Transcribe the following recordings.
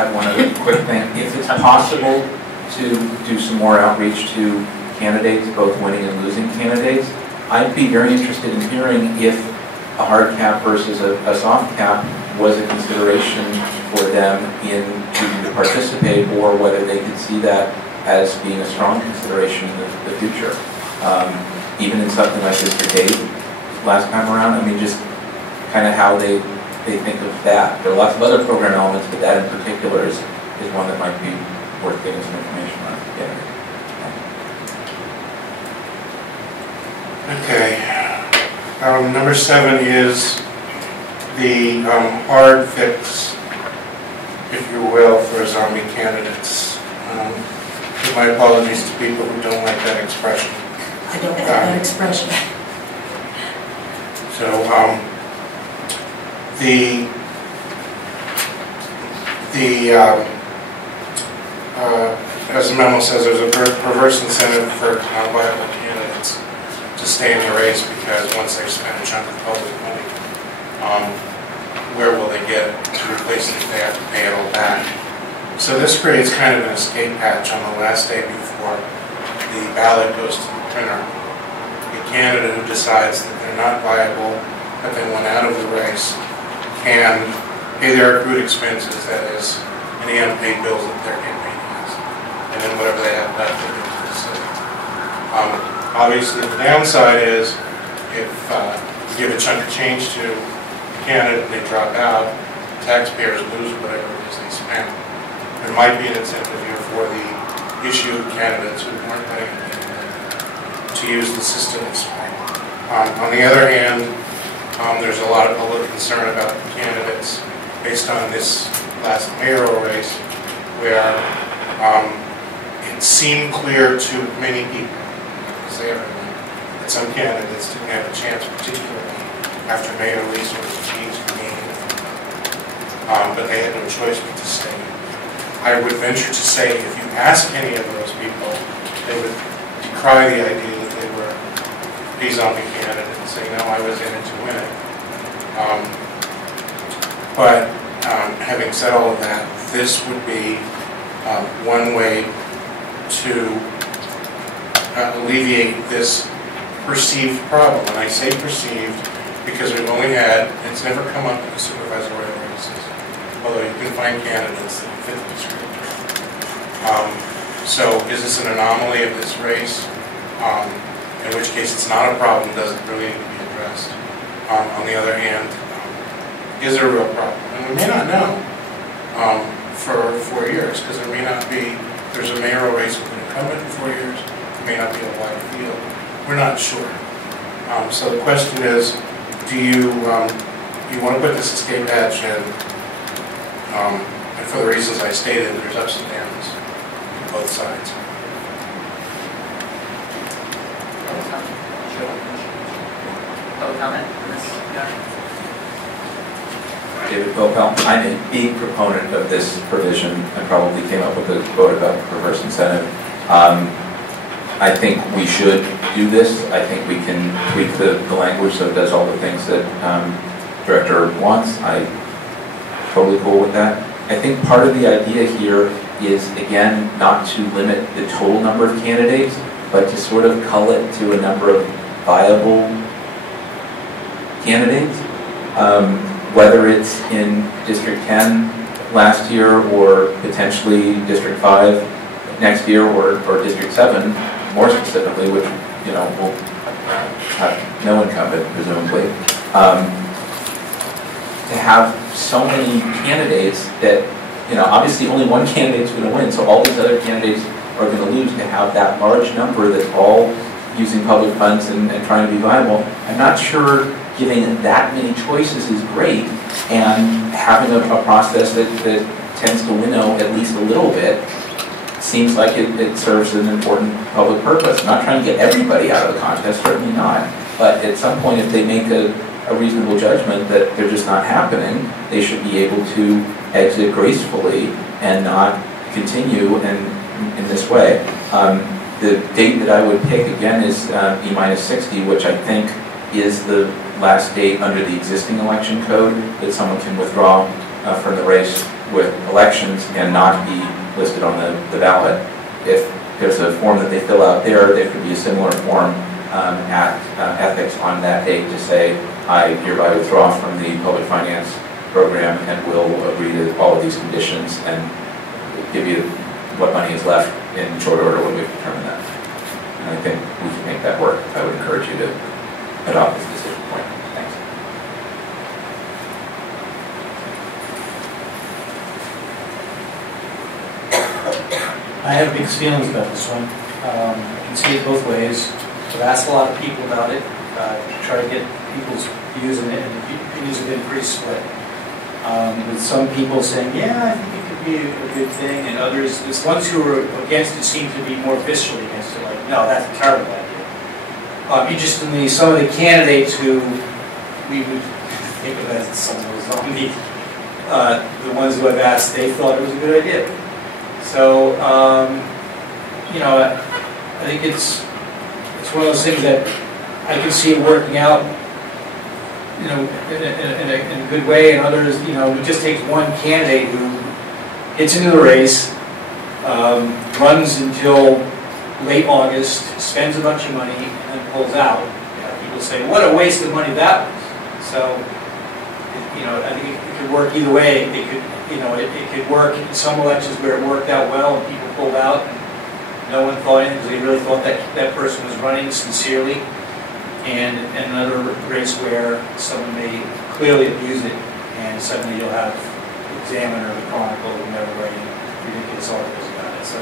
add one other quick thing. If it's possible to do some more outreach to candidates, both winning and losing candidates, I'd be very interested in hearing if a hard cap versus a soft cap was a consideration for them in choosing to participate, or whether they could see that as being a strong consideration in the future. Even in something like District 8 last time around, I mean, just kind of how they think of that. There are lots of other program elements, but that in particular is one that might be worth getting some information on. Okay. Number 7 is the hard fix, if you will, for zombie candidates. My apologies to people who don't like that expression. I don't like that expression. So, as the memo says, there's a perverse incentive for non-viable candidates to stay in the race, because once they've spent a chunk of public money, where will they get it to replace it if they have to pay it all back? So this creates kind of an escape hatch on the last day before the ballot goes to the printer. The candidate who decides that they're not viable, that they want out of the race, can pay their accrued expenses, that is, any unpaid bills that their campaign has, and then whatever they have left, they give to the city. Obviously, the downside is if you give a chunk of change to a candidate and they drop out, taxpayers lose whatever it is they spent. There might be an incentive here for the issued candidates who weren't paying to use the system this way. On the other hand, there's a lot of public concern about the candidates based on this last mayoral race, where it seemed clear to many people, that some candidates didn't have a chance, particularly after Mayor Lee sort of changed the game, but they had no choice but to stay. I would venture to say, if you ask any of those people, they would decry the idea that they were a zombie candidate and say, no, I was in it to win it. But having said all of that, this would be one way to alleviate this perceived problem. And I say perceived because we've only had, it's never come up in the supervisory races, although you can find candidates that fit the descriptor. So is this an anomaly of this race? In which case it's not a problem, doesn't really need to be addressed. On the other hand, is it a real problem? And we may not know for 4 years, because there may not be, there's a mayoral race with an incumbent in 4 years, there may not be a wide field. We're not sure. So the question is, do you want to put this escape hatch in? And for the reasons I stated, there's ups and downs on both sides. Comment? David Bopel. I'm a big proponent of this provision. I probably came up with a quote about perverse incentive. I think we should do this. I think we can tweak the language so it does all the things that Director wants. I'm totally cool with that. I think part of the idea here is, again, not to limit the total number of candidates, but to sort of cull it to a number of viable candidates. Whether it's in District 10 last year, or potentially District 5 next year, or District 7, more specifically, which, you know, will have no incumbent, presumably. To have so many candidates that, you know, obviously only one candidate's going to win, so all these other candidates are going to lose. To have that large number that's all using public funds and trying to be viable, I'm not sure giving that many choices is great, and having a process that tends to winnow at least a little bit seems like it serves an important public purpose. I'm not trying to get everybody out of the contest, certainly not, but at some point, if they make a reasonable judgment that they're just not happening, they should be able to exit gracefully and not continue in this way. The date that I would pick, again, is E-60, which I think is the last date under the existing election code that someone can withdraw from the race with elections and not be listed on the ballot. If there's a form that they fill out there, there could be a similar form at ethics on that date to say, I hereby withdraw from the public finance program and will agree to all of these conditions and give you what money is left in short order when we've determined that. And I think we can make that work. I would encourage you to adopt this decision point. Thanks. I have mixed feelings about this one. I can see it both ways. I've asked a lot of people about it, try to get people's views on it, and the opinions have been pretty split. With some people saying, yeah, I think it could be a good thing, and others, the ones who are against it seem to be more viscerally against it, like, no, that's a terrible idea. Interestingly, some of the candidates who we would think of as someone who was on the ones who I've asked, they thought it was a good idea. So, I think it's one of those things that I can see it working out, in a good way, and others, it just takes one candidate who gets into the race, runs until late August, spends a bunch of money, and then pulls out. People say, what a waste of money that was. So, I think it could work either way. It could, it could work in some elections where it worked out well and people pulled out and no one thought anything because they really thought that person was running sincerely. And another race where someone may clearly abuse it, and suddenly you'll have the Examiner, the Chronicle, and whoever writing ridiculous articles about it. So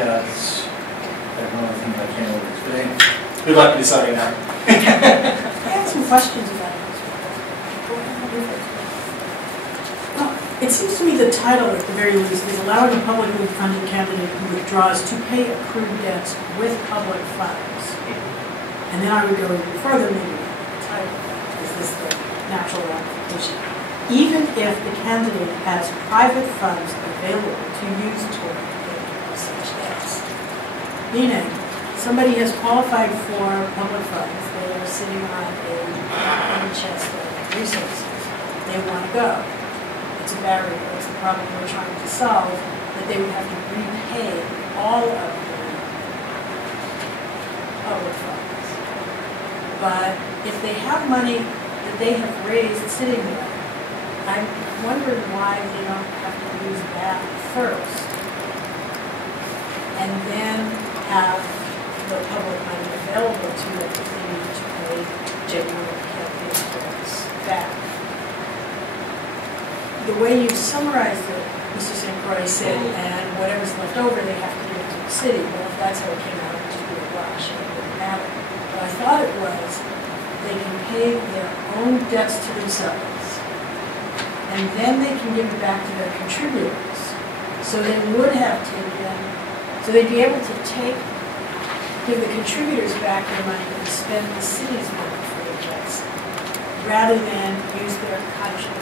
that's another thing I can't always. But anyway, good luck deciding that. I have some questions about this. It seems to me the title, at the very least, is allowing a publicly funded candidate who withdraws to pay accrued debts with public funds. And then I would go even further, maybe the title, is this the natural ramification? Even if the candidate has private funds available to use toward payment of such debts. Meaning, somebody has qualified for public funds, they are sitting on a chest of resources, they want to go. It's a barrier, it's the problem we're trying to solve, that they would have to repay all of the public funds. But if they have money that they have raised sitting there, I'm wondering why they don't have to use that first and then have the public money available to them if they need to pay genuine campaign funds back. The way you summarized it, Mr. St. Croix said, and whatever's left over, they have to give it to the city. Well, if that's how it came out, it would just be a wash, and it wouldn't matter. But I thought it was, they can pay their own debts to themselves, and then they can give it back to their contributors. So they would have taken, so they'd be able to give the contributors back their money and spend the city's money for their debts, rather than use their campaign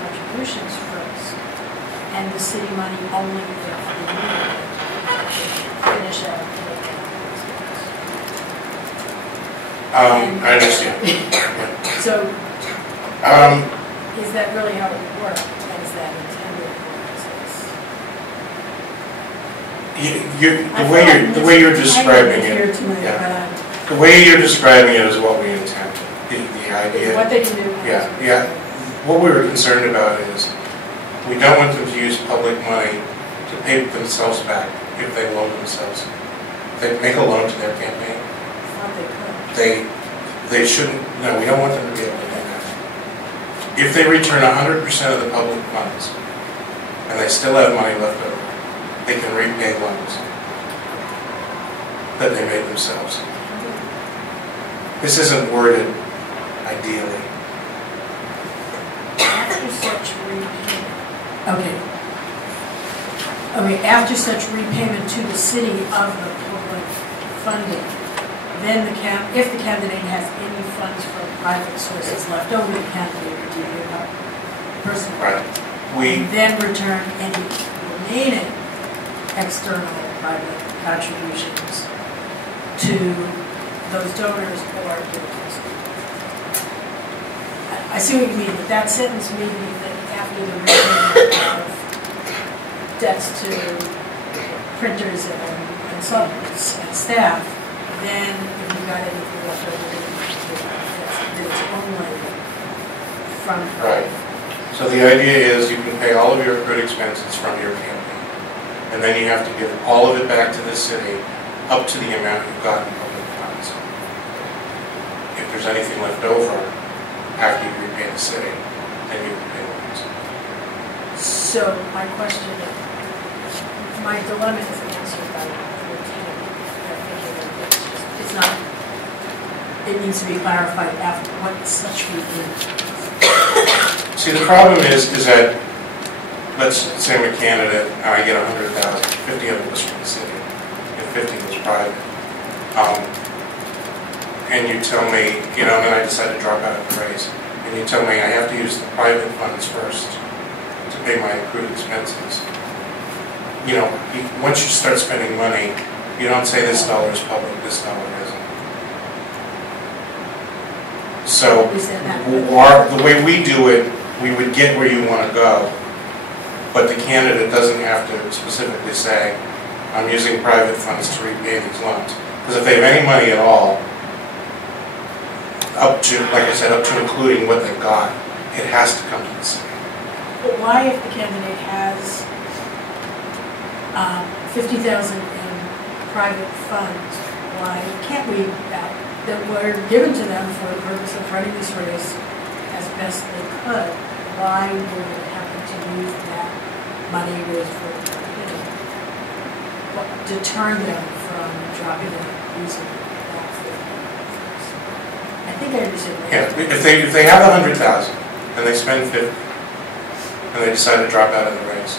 contributions first, and the city money only if they need to finish out the I understand. So, is that really how it would work? Is that intended? The way you're describing it, the way you're describing it is what we intended. The idea. What they can do. Yeah. What we were concerned about is we don't want them to use public money to pay themselves back if they loan themselves. If they make a loan to their campaign, they shouldn't. No, we don't want them to be able to do that. If they return 100% of the public funds and they still have money left over, they can repay loans that they made themselves. This isn't worded ideally. After such repayment. Okay, after such repayment to the city of the public funding, then if the candidate has any funds from private sources left over, the candidate would give up personally. Right. And then return any remaining external private contributions to those donors or givers. see what you mean, but that sentence may be that after the repayment of debts to printers and consultants and staff, then if you've got anything left over, then it's only from. Right. So the idea is you can pay all of your accrued expenses from your campaign, and then you have to give all of it back to the city up to the amount you've got in public funds. If there's anything left over after you repay the city, then you can pay loans. So my question, my dilemma is answered by the candidate. It's not, it needs to be clarified after what such repayment. See, the problem is that, let's say I'm a candidate, and I get 100,000, 50 of it was from the city, and 50 was private. And you tell me, you know, and then I decide to drop out of the race, and you tell me I have to use the private funds first to pay my accrued expenses. You know, once you start spending money, you don't say this dollar is public, this dollar isn't. So, the way we do it, we would get where you want to go, but the candidate doesn't have to specifically say, I'm using private funds to repay these loans. Because if they have any money at all, up to, like I said, up to including what they've got, it has to come to the city. But why, if the candidate has 50,000 in private funds, why can't we, that were given to them for the purpose of running this race as best they could, why would it happen to use that money with for, you know, what deter them from dropping it using that for? I think I understand. Yeah, if they have 100,000 and they spend 50, and they decide to drop out of the race,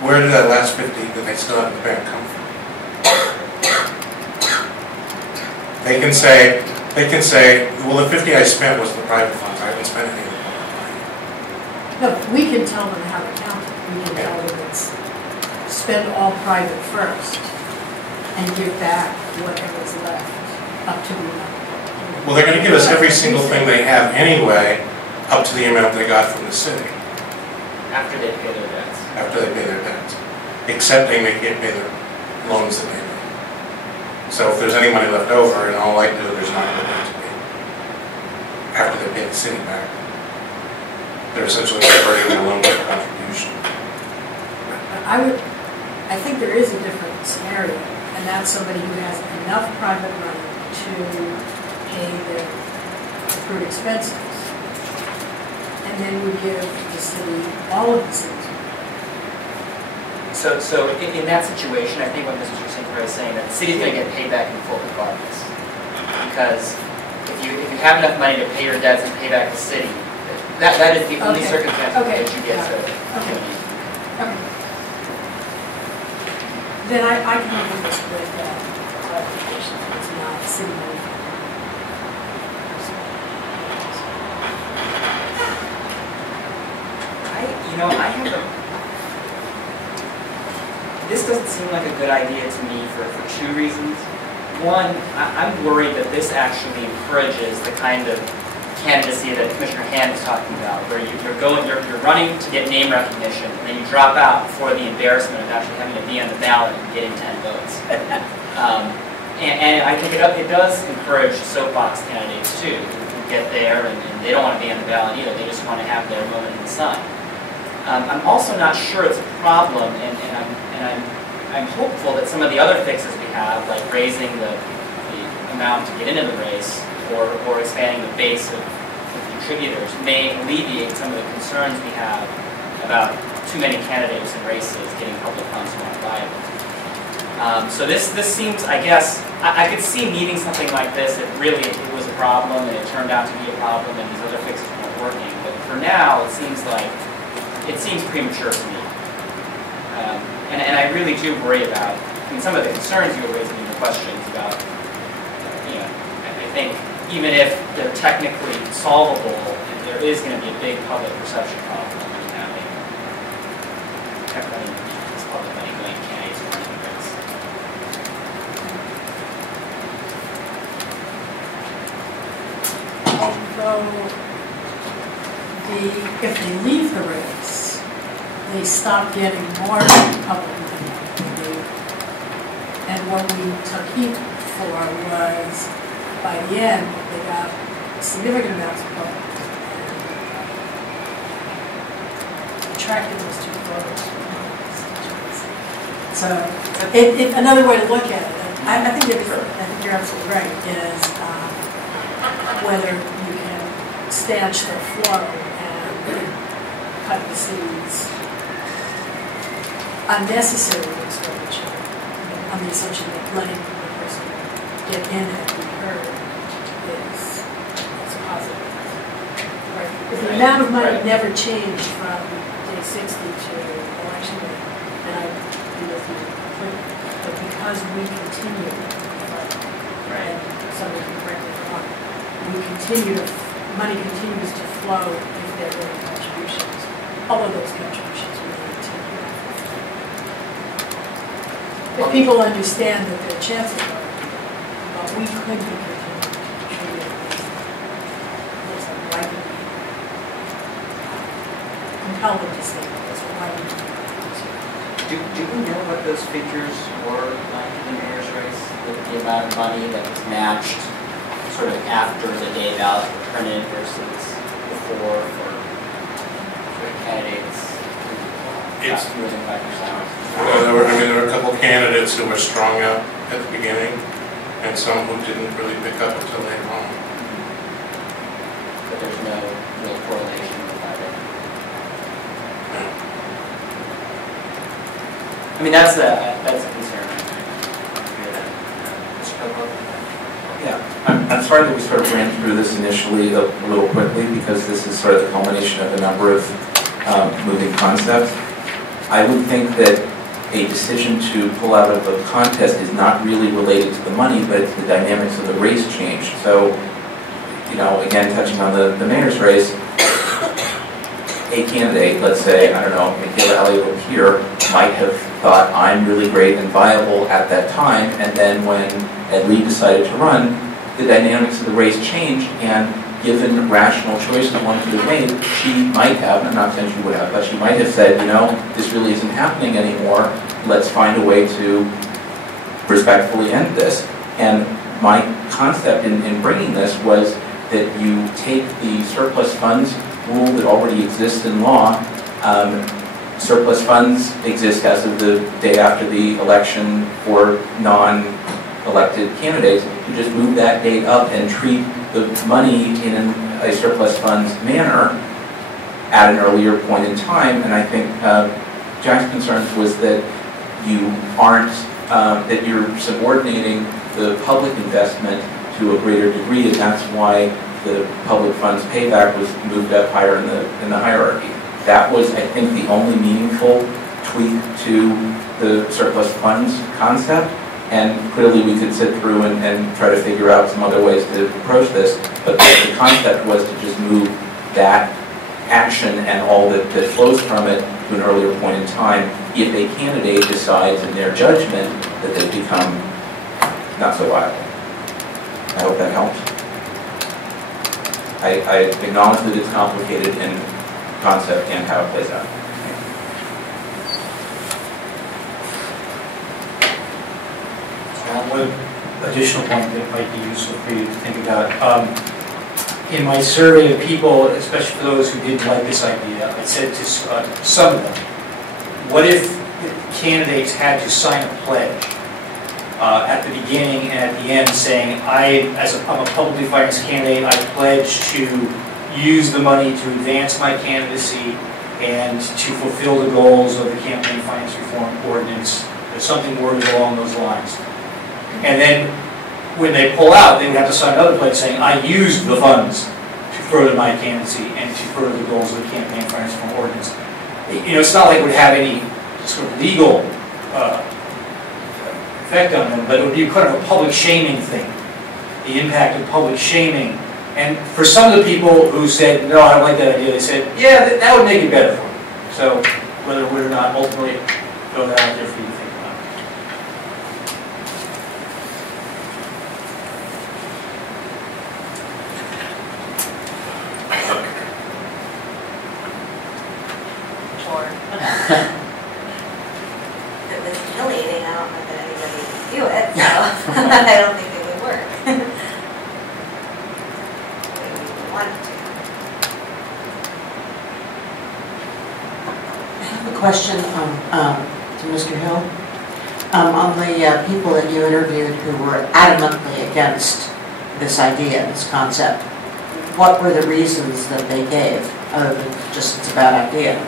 where did that last 50 that they still have in the bank come from? They can say, well, the 50 I spent was the private funds. I haven't spent any of the public money. No, we can tell them how to count it. We can tell them it's spend all private first and give back whatever's left up to the amount. Well, they're going to give us every single thing they have anyway, up to the amount they got from the city. After they pay their debts. After they pay their debts. Excepting they can't pay their loans that they made. So if there's any money left over, in all likelihood, there's not going to be. After they pay the city back, they're essentially converting their loan to a contribution. I think there is a different scenario, and that's somebody who has enough private money to pay their accrued expenses, and then we give the city all of the city's money. So in that situation, I think what Mr. Sinclair is saying, that the city's going to get paid back in full regardless. Because if you have enough money to pay your debts and pay back the city, that is the only circumstance in which you get to. Okay. Then I can live with this with clarification. It's not city money. I have a. This doesn't seem like a good idea to me for two reasons. One, I'm worried that this actually encourages the kind of candidacy that Commissioner Hand was talking about, where you're running to get name recognition, and then you drop out for the embarrassment of actually having to be on the ballot and getting 10 votes. And I think it does encourage soapbox candidates too, who get there and they don't want to be on the ballot either. They just want to have their moment in the sun. I'm also not sure it's a problem, and I'm hopeful that some of the other fixes we have, like raising the amount to get into the race or expanding the base of contributors, may alleviate some of the concerns we have about too many candidates and races getting public funds more viable. So this seems, I guess, I could see needing something like this if really it was a problem and it turned out to be a problem and these other fixes weren't working. But for now, it seems premature to me. And I really do worry about, some of the concerns you were raising in the questions about, I think even if they're technically solvable, there is going to be a big public perception problem in having this public money going to candidates running the race. though if they leave the race, they stop getting more public money. And what we took heat for was, by the end, they got significant amounts of public and attracted those two voters. So, another way to look at it, I think you're absolutely right, is whether you can stanch the flow and cut the city's unnecessary expenditure on the assumption that letting the person get in and be heard is positive. Right. If the amount of money never changed from day 60 to election day, and I agree with you completely, but because we continue, and somebody can correct me if I'm wrong, money continues to flow if there are contributions. All of those contributions we need to. If people understand that their chances are, but we could be continuing to contribute, looks like why would we compel them to stay with us, or why would we do we know what those figures were like in the mayor's race? The amount of money that was matched sort of after the day ballots were printed versus before for candidates? It's more than 5%. there were a couple candidates who were strung out at the beginning, and some who didn't really pick up until later on. But there's no real correlation with either. I mean, that's a concern. Yeah, I'm sorry that we sort of ran through this initially a little quickly, because this is sort of the culmination of a number of moving concepts. I would think that a decision to pull out of a contest is not really related to the money, but it's the dynamics of the race change. So, you know, again, touching on the mayor's race, a candidate, let's say, I don't know, Michaela Elliott here, might have thought, I'm really great and viable at that time, and then when Ed Lee decided to run, the dynamics of the race changed, and given rational choices one could have made, she might have, I'm not saying she would have, but she might have said, you know, this really isn't happening anymore, let's find a way to respectfully end this. And my concept in bringing this was that you take the surplus funds rule that already exists in law. Surplus funds exist as of the day after the election for non-elected candidates. You just move that date up and treat the money in a surplus funds manner at an earlier point in time. And I think Jack's concerns was that you aren't, that you're subordinating the public investment to a greater degree, and that's why the public funds payback was moved up higher in the hierarchy. That was, I think, the only meaningful tweak to the surplus funds concept. And clearly we could sit through and try to figure out some other ways to approach this. But the concept was to just move that action and all that flows from it to an earlier point in time if a candidate decides in their judgment that they've become not so viable. I hope that helps. I acknowledge that it's complicated in concept and how it plays out. One additional point that might be useful for you to think about. In my survey of people, especially for those who didn't like this idea, I said to some of them, what if candidates had to sign a pledge at the beginning and at the end saying, I'm a publicly financed candidate, I pledge to use the money to advance my candidacy and to fulfill the goals of the campaign finance reform ordinance, or something worded along those lines. And then when they pull out, they would have to sign another pledge saying, I used the funds to further my candidacy and to further the goals of the campaign finance reform ordinance. You know, it's not like it would have any sort of legal effect on them, but it would be kind of a public shaming thing, the impact of public shaming. And for some of the people who said, no, I don't like that idea, they said, yeah, that would make it better for me. So whether it would or not, ultimately, throw that out there for you to think about. If it's humiliating, I don't know that anybody would do it, so I don't think it would work. Maybe we want it to. I have a question to Mr. Hill. On the people that you interviewed who were adamantly against this idea, this concept, what were the reasons that they gave, other than just it's a bad idea?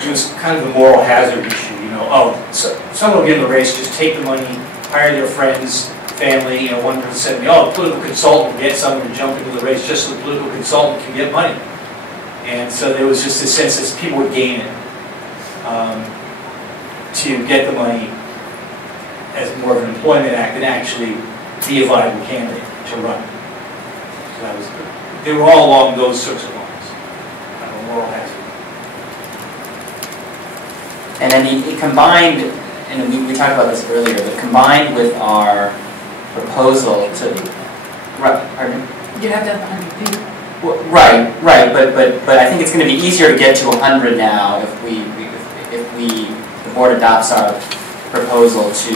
It was kind of the moral hazard issue, you know. Oh, so someone will get in the race, just take the money, hire their friends, family. You know, one person said to me, "Oh, the political consultant will get someone to jump into the race just so the political consultant can get money." And so there was just this sense that people would gain it to get the money as more of an employment act than actually be a viable candidate to run. So that was, they were all along those sorts of lines, kind of a moral hazard. And I mean, it combined, and we talked about this earlier, but combined with our proposal to, pardon? You have to have 100 people. Well, right, but I think it's going to be easier to get to 100 now if the board adopts our proposal to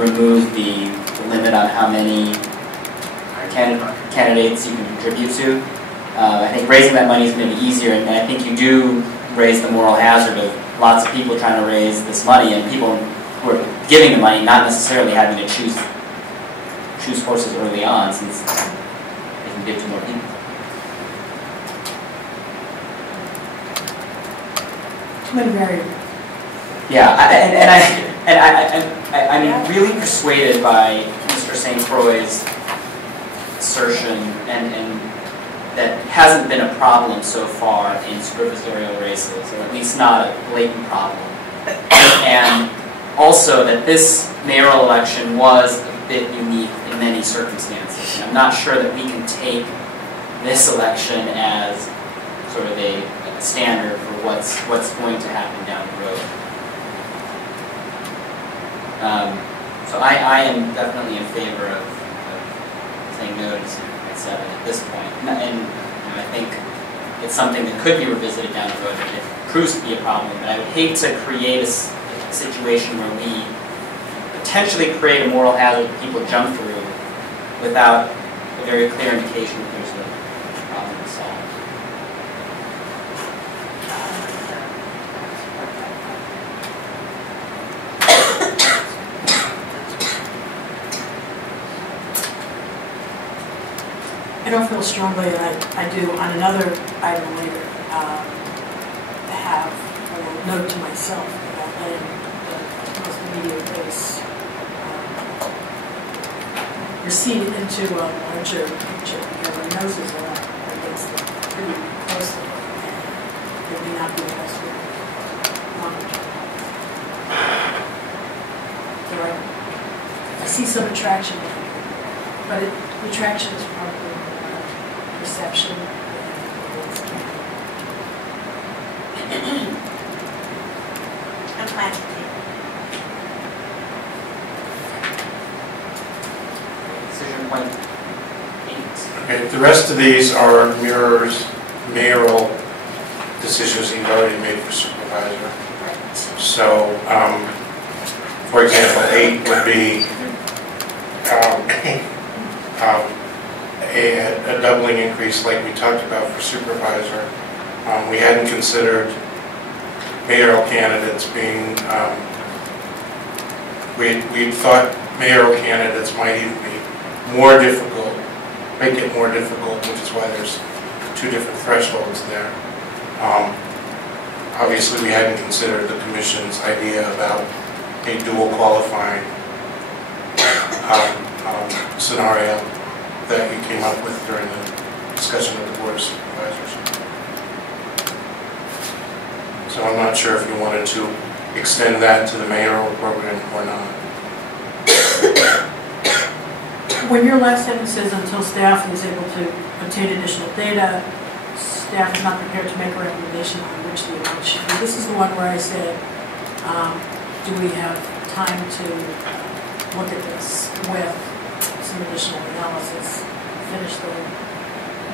remove the limit on how many candidates you can contribute to. I think raising that money is going to be easier, and I think you do raise the moral hazard of lots of people trying to raise this money, and people who are giving the money not necessarily having to choose horses early on, since they can give to more people. Too many variables. Yeah, I'm really persuaded by Mr. St. Croix's assertion, and that hasn't been a problem so far in supervisorial races, or at least not a blatant problem. And also that this mayoral election was a bit unique in many circumstances. And I'm not sure that we can take this election as sort of a standard for what's going to happen down the road. So I am definitely in favor of saying no to 7 at this point. And I think it's something that could be revisited down the road if it proves to be a problem. But I would hate to create a situation where we potentially create a moral hazard that people jump through without a very clear indication that there's a problem to solve. I don't feel strongly that I do on another item later have a note to myself about letting the most immediate base recede into a larger picture, because our noses are up against it pretty closely, and it may not be the best way longer term. So I see some attraction there, but the attraction is probably perception. I'm planning to. Decision point 8. Okay, the rest of these are mirrors, mayoral decisions you've already made for supervisor. Right. So, for example, 8 would be a doubling increase like we talked about for supervisor. We hadn't considered mayoral candidates being, we thought mayoral candidates might even be more difficult, make it more difficult, which is why there's 2 different thresholds there. Obviously, we hadn't considered the commission's idea about a dual qualifying scenario that we came up with during the discussion with the Board of Supervisors. So I'm not sure if you wanted to extend that to the mayoral program or not. When your last sentence says until staff is able to obtain additional data, staff is not prepared to make a recommendation on which the amount should be. This is the one where I said, do we have time to look at this with some additional analysis, finish the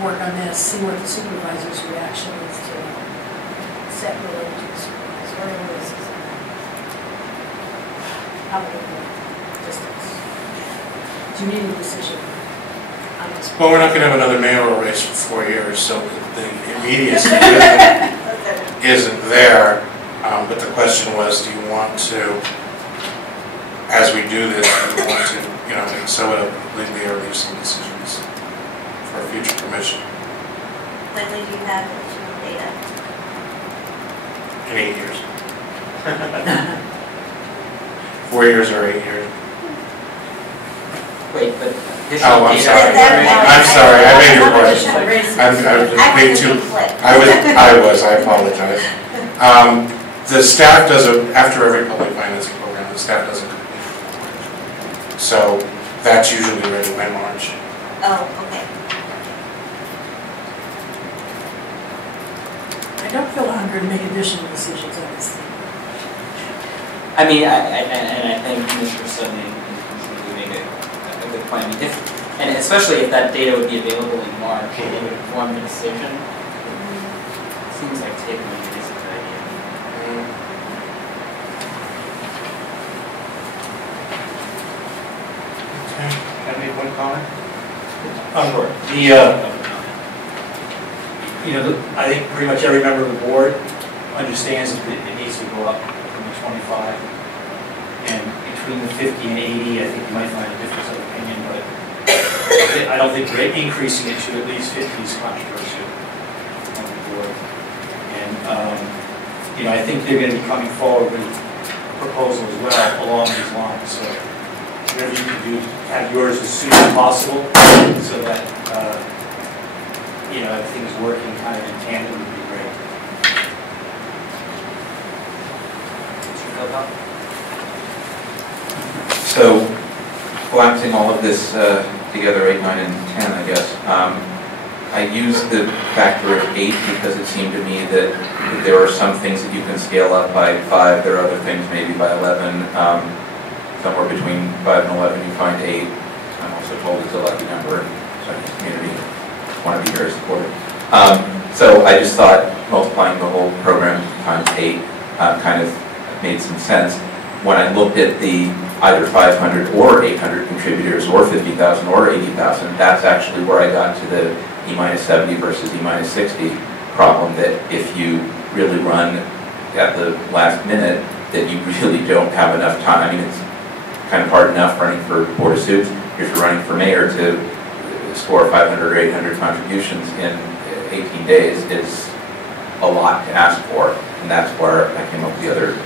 work on this, see what the supervisor's reaction is to set related to the supervisor. Or is it probably distance. Do you need a decision on this? Well, we're not going to have another mayoral race for 4 years, so the immediacy isn't there. But the question was, do you want to, as we do this, do you want to, sew it up completely or leave some decisions for a future commission? When would you have additional data? In 8 years. 4 years or 8 years. Wait, but Oh, I'm sorry. I'm sorry, I made your question. I'm way too, I apologize. The staff does after every public financing program, the staff does a complete report. So that's usually ready by March. Oh, okay. I don't feel the hunger to make additional decisions on this thing. I mean, I think Commissioner Sudley would make a good point. I mean, and especially if that data would be available in March, and it would inform the decision. It seems like taking it is a good idea. Okay. Can I make one comment? Sure. I think pretty much every member of the board understands that it needs to go up from the 25. And between the 50 and 80, I think you might find a difference of opinion, but I don't think increasing it to at least 50 is controversial on the board. And, I think they're going to be coming forward with a proposal as well along these lines. So whatever you can do, have yours as soon as possible so that, everything's working kind of in tandem would be great. So, collapsing all of this together, 8, 9, and 10, I guess. I used the factor of 8 because it seemed to me that there are some things that you can scale up by 5. There are other things maybe by 11. Somewhere between 5 and 11 you find 8. I'm also told it's a lucky number, so the community want to be very supportive. So I just thought multiplying the whole program times 8 kind of made some sense. When I looked at the either 500 or 800 contributors or 50,000 or 80,000, that's actually where I got to the E-70 versus E-60 problem, that if you really run at the last minute, that you really don't have enough time. I mean, it's kind of hard enough running for Board of Suits. If you're running for mayor, to score 500 or 800 contributions in 18 days is a lot to ask for, and that's where I came up with the other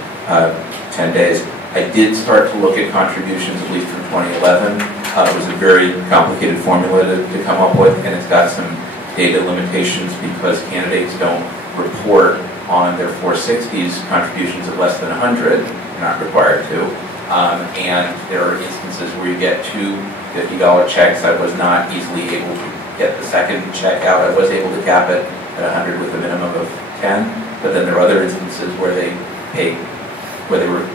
10 days. I did start to look at contributions, at least from 2011. It was a very complicated formula to come up with, and it's got some data limitations because candidates don't report on their 460s contributions of less than 100. They're not required to. And there are instances where you get two $50 checks. I was not easily able to get the second check out. I was able to cap it at 100 with a minimum of 10, but then there are other instances where they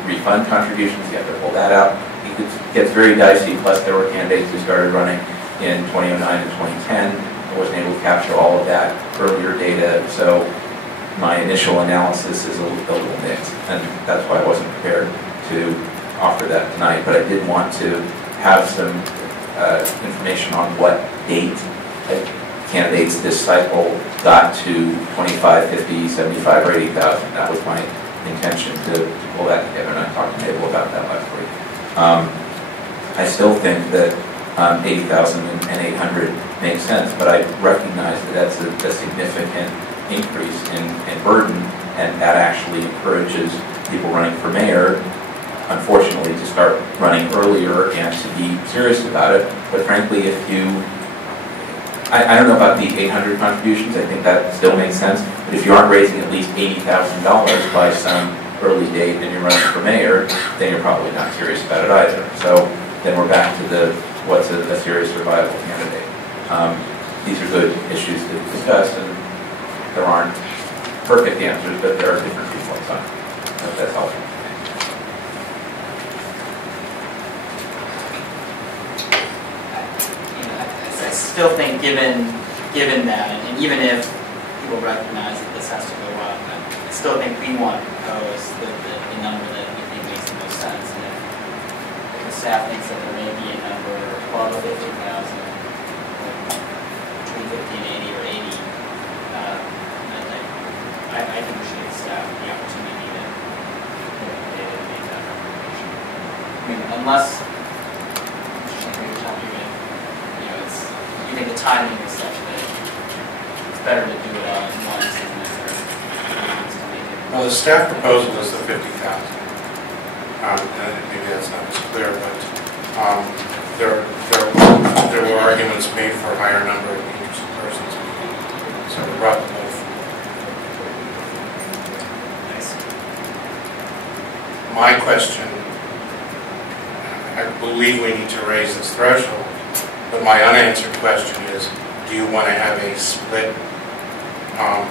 refund contributions. You have to pull that out. It gets very dicey, plus there were candidates who started running in 2009 and 2010. I wasn't able to capture all of that earlier data, so my initial analysis is a little mixed, and that's why I wasn't prepared to offer that tonight. But I did want to have some information on what date candidates this cycle got to 25, 50, 75, or 80,000. That was my intention to pull that together, and I talked to Mabel about that last week. I still think that 80,000 and 800 makes sense, but I recognize that that's a significant increase in burden, and that actually encourages people running for mayor, unfortunately, to start running earlier and to be serious about it. But frankly, if you, I don't know about the 800 contributions, I think that still makes sense, but if you aren't raising at least $80,000 by some early date and you're running for mayor, then you're probably not serious about it either. So then we're back to what's a serious or viable candidate. These are good issues to discuss, and there aren't perfect answers, but there are different viewpoints on it. That's helpful. I still think, given given that, and even if people recognize that this has to go up, I still think we want to propose the number that we think makes the most sense. And if the staff thinks that there may be a number above 50,000, between 50 and 80 or 80, I think we should give staff the opportunity to make that recommendation. I mean, unless you think the timing is such that it's better to do it all at once and then there needs to make it. Well, the staff proposal is the 50,000. And maybe that's not as clear, but there were arguments made for a higher number of interested persons. So we brought them both. Nice. My question, I believe we need to raise this threshold, but my unanswered question is, do you want to have a split a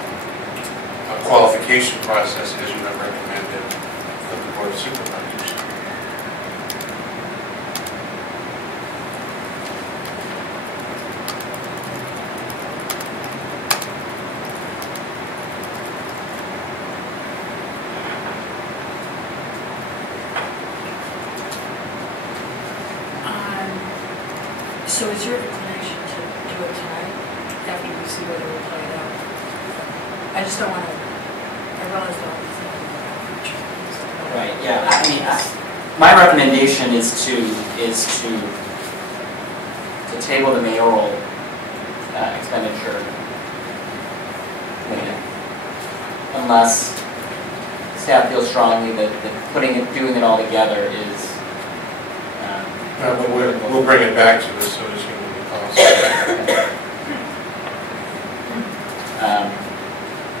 qualification process as you have recommended for the Board of Supervisors? So is your inclination to do it tonight, after we see whether we play it out? I just don't want to, I realize all the things. Right, yeah, I mean, my recommendation is to table the mayoral expenditure plan, unless staff feels strongly that doing it all together is No, but we'll bring it back to this as soon as possible.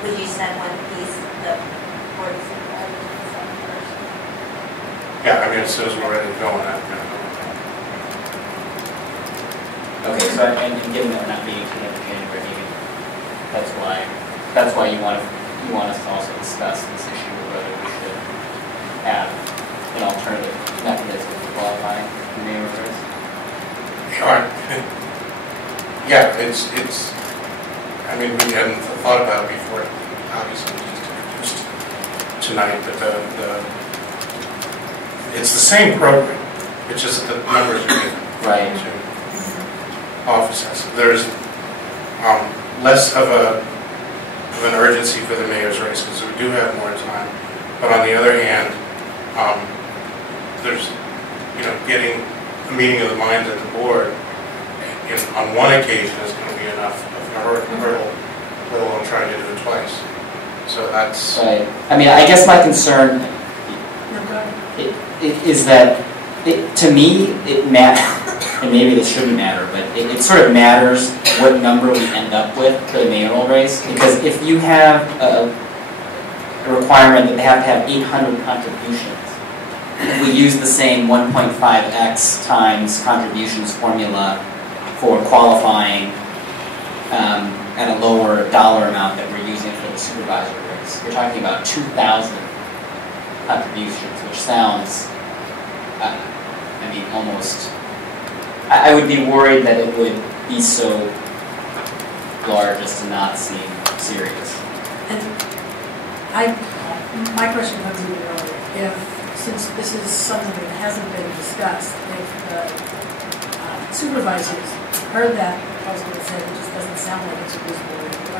Would you send one piece, the Board of Supervisors first? Yeah, I mean, as soon as we're ready to go on that. okay. So and given that we're not meeting at the January meeting, that's why you want us to also discuss this issue of whether we should have an alternative mechanism to qualify the mayor's race. Sure. Yeah, it's. I mean, we hadn't thought about it before. Obviously, we just introduced tonight, but it's the same program. It's just that the numbers are given Right. to offices. There's less of an urgency for the mayor's race because we do have more time. But on the other hand, there's getting a meeting of the minds at the board on one occasion is going to be enough of a hurdle, let alone trying to do it twice. So that's Right. I mean, I guess my concern No, go ahead. is that to me it matters, and maybe this shouldn't matter, but it sort of matters what number we end up with for the mayoral race, because if you have a requirement that they have to have 800 contributions, if we use the same 1.5x times contributions formula for qualifying at a lower dollar amount that we're using for the supervisor race, we're talking about 2,000 contributions, which sounds, almost, I would be worried that it would be so large as to not seem serious. And my question comes even earlier. Since this is something that hasn't been discussed, if the supervisors heard that proposal and said it just doesn't sound like it's a reasonable way to go,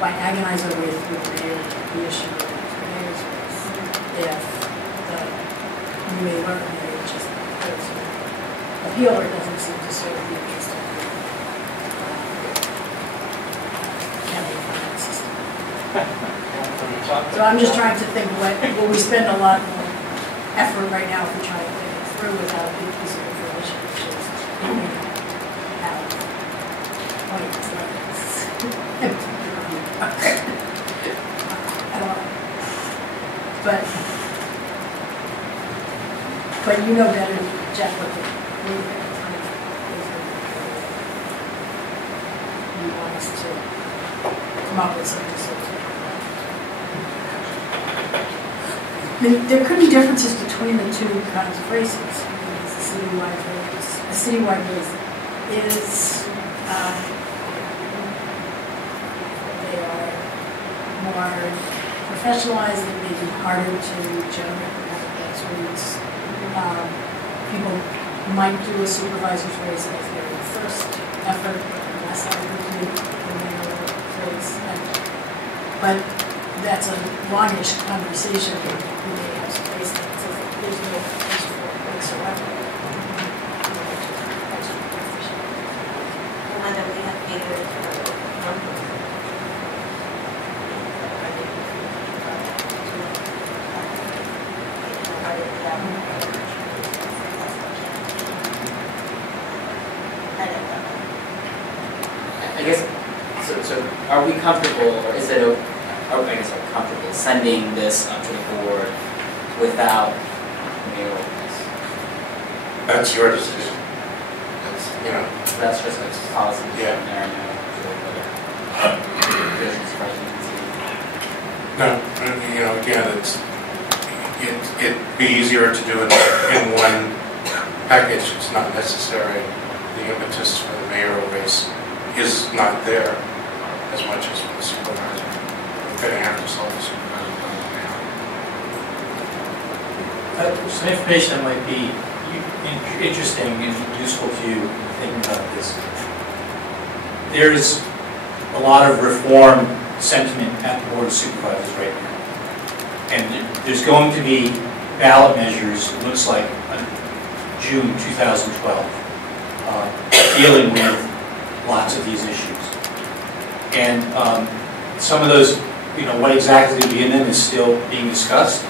why agonize our way through the issue of the mayor's race if you may learn that it just appeal or doesn't seem to serve the interest of the candidate finance system. So I'm just trying to think, will we spend a lot more effort right now if we try to think it through without a big piece of information, which is we may not have 20 slides. I don't know. But you know better, Jeff, what the you want us to come up with something sort of. There could be differences between the two kinds of races. It's a citywide race. A citywide race is more professionalized, it may be harder to generate those reads. People might do a supervisor's race as their first effort, but less likely to do the mayoral race. But that's a longish conversation who may have some race that there's no place for it whatsoever. Whether we have figured numbers. I guess, so are we comfortable, or is it, are we comfortable sending this up to the board without mayoral race? That's your decision. That's, you know. So that's just like policy. Yeah. There and No, you know, again, it'd be easier to do it in one package. It's not necessary. The impetus for the mayoral race is not there as much as for the supervisor. We're going to have to solve the supervisor problem now. Some information that might be interesting and useful to you thinking about this. There's a lot of reform sentiment at the Board of Supervisors right now. And there's going to be ballot measures, it looks like, June 2012, dealing with lots of these issues. And some of those, you know, what exactly to be in them is still being discussed.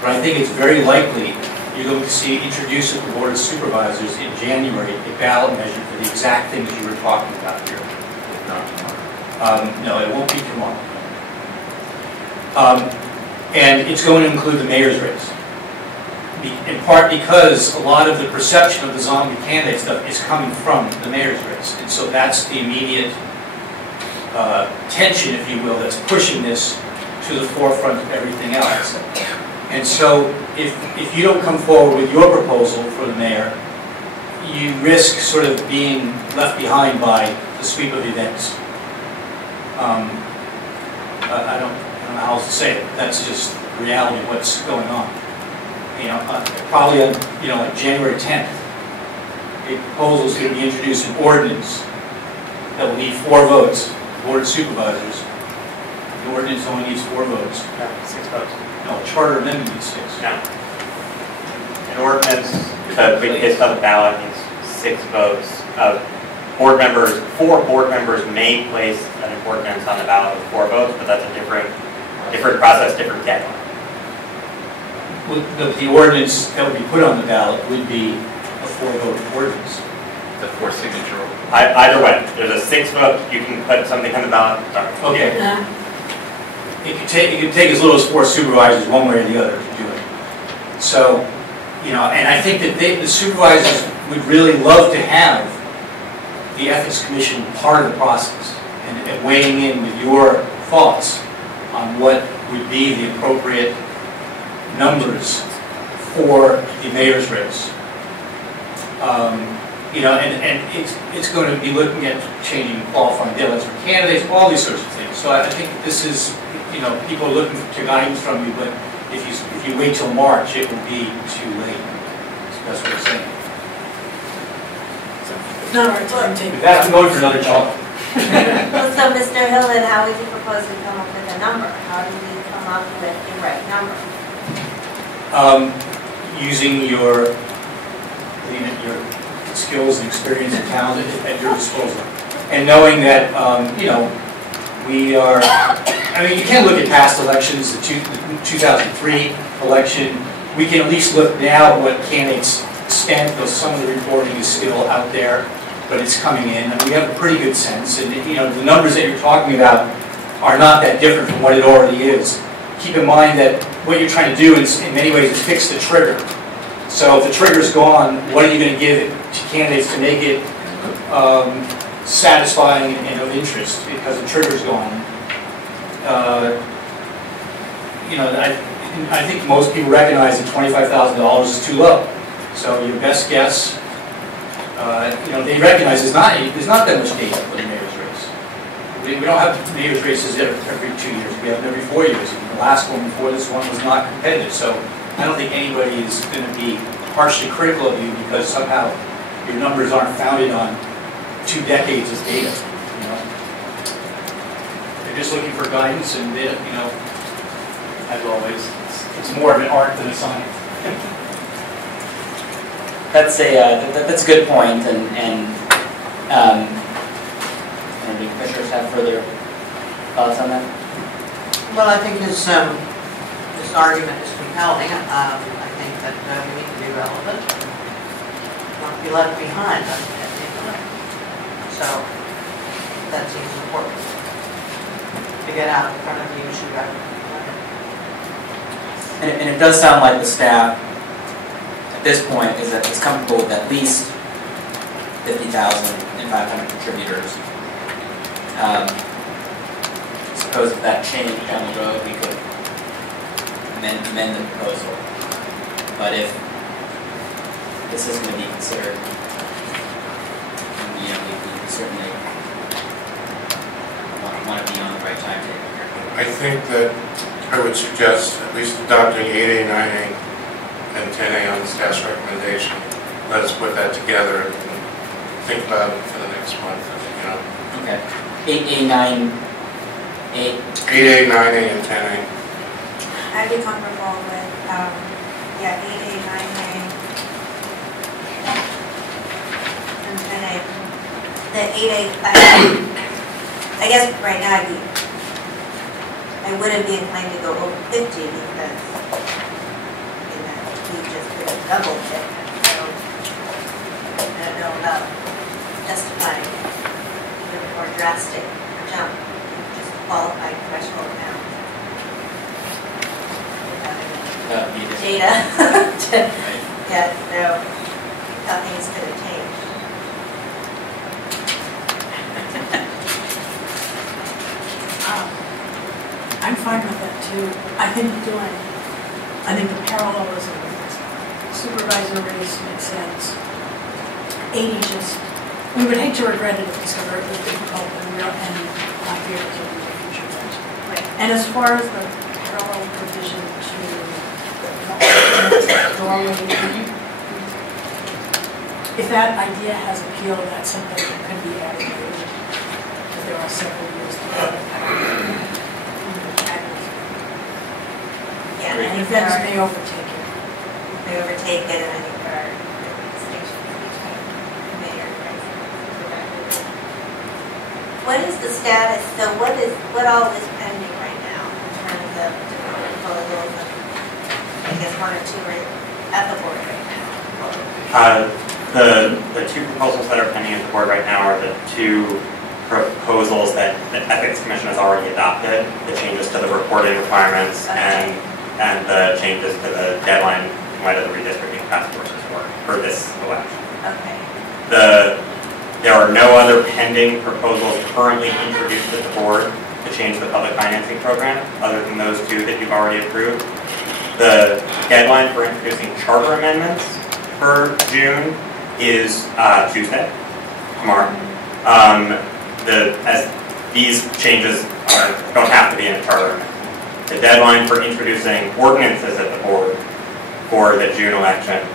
But I think it's very likely you're going to see introduced at the Board of Supervisors in January a ballot measure for the exact things you were talking about here. If not tomorrow. No, it won't be tomorrow. And it's going to include the mayor's race. In part because a lot of the perception of the zombie candidate stuff is coming from the mayor's race. And so that's the immediate tension, if you will, that's pushing this to the forefront of everything else. And so if you don't come forward with your proposal for the mayor, you risk sort of being left behind by the sweep of events. I don't know how else to say it. That's just the reality of what's going on. You know, probably on, you know, like January 10th, a proposal is going to be introduced in ordinance that will need 4 votes. The Board of Supervisors. The ordinance only needs 4 votes. 6 votes. No, a charter amendment needs 6. No. An ordinance to be placed on the ballot needs 6 votes. Board members, 4 board members may place an ordinance on the ballot with 4 votes, but that's a different process, different deadline. Well, the ordinance that would be put on the ballot would be a 4-vote ordinance. The 4-signature. Either way, there's a 6 vote. You can put something on the ballot. Sorry. Okay. It could take as little as 4 supervisors, one way or the other, to do it. So, you know, and I think that the supervisors would really love to have the Ethics Commission part of the process and weighing in with your thoughts on what would be the appropriate numbers for the mayor's race. You know, and it's going to be looking at changing qualifying deadlines for candidates, all these sorts of things. So I think this is, you know, people are looking to guidance from you, but if you wait till March, it will be too late. That's what I'm saying. It's not our time table. That's going for another talk. Well, so Mr. Hillen, how would you propose we come up with a number? How do we come up with the right number? Using your skills and experience and talent at your disposal. And knowing that, you know, we are, I mean, you can look at past elections, the 2003 election. We can at least look now at what candidates stand, though some of the reporting is still out there, but it's coming in, and we have a pretty good sense. And, you know, the numbers that you're talking about are not that different from what it already is. Keep in mind that what you're trying to do in many ways is fix the trigger. So if the trigger's gone, what are you going to give to candidates to make it satisfying and of interest because the trigger's gone? You know, I think most people recognize that $25,000 is too low. So your best guess, you know, they recognize there's not that much data for the mayor's race. We don't have mayor's races every 2 years, we have them every 4 years. And the last one before this one was not competitive, so I don't think anybody is going to be harshly critical of you because somehow your numbers aren't founded on 2 decades of data, you know. They're just looking for guidance and, they, you know, as always, it's more of an art than a science. That's a good point, and the commissioners have further thoughts on that? Well, I think his argument is compelling. I think that we need to be relevant. Not be left behind. So that seems important. To get out in front of the issue. And it does sound like the staff at this point is that it's comfortable with at least 50,500 contributors. I suppose if that changed down the road, we could amend the proposal. But if this is going to be considered, you know, we certainly want to be on the right timetable here. I think that I would suggest at least adopting 8A, 9A, and 10A on the staff's recommendation. Let us put that together and think about it for the next month, you know. Okay. 8A, 9A. 8A, 9A, and 10A. I'd be comfortable with, yeah, 8A, 9A, and 10A. The 8A, I guess right now I wouldn't be inclined to go over 50 because, you know, we just could have doubled it. So, I don't know about justifying a more drastic jump, just qualified threshold now. Data. Yeah, so nothing's going to change. I'm fine with that too. I think the parallelism with supervisor race makes sense. 80 just, we would hate to regret it if it's ever difficult and real and not be able to do the future things. Right. And as far as the parallel provision to the doorway, if that idea has appeal, that's something that can be added later. Because there are several years to go. Yeah, And events may overtake it. They overtake it, and I think there are distinctions between mayor and vice mayor. What is the status, so what all is pending right now in terms of different proposals? I guess 1 or 2 are at the board right now. The 2 proposals that are pending at the board right now are the 2 proposals that the Ethics Commission has already adopted, the changes to the reporting requirements and the changes to the deadline in light of the redistricting task force's work for this election. Okay. There are no other pending proposals currently introduced to the board to change the public financing program other than those 2 that you've already approved. The deadline for introducing charter amendments for June is Tuesday, tomorrow. As these changes don't have to be in a charter amendment. The deadline for introducing ordinances at the board for the June election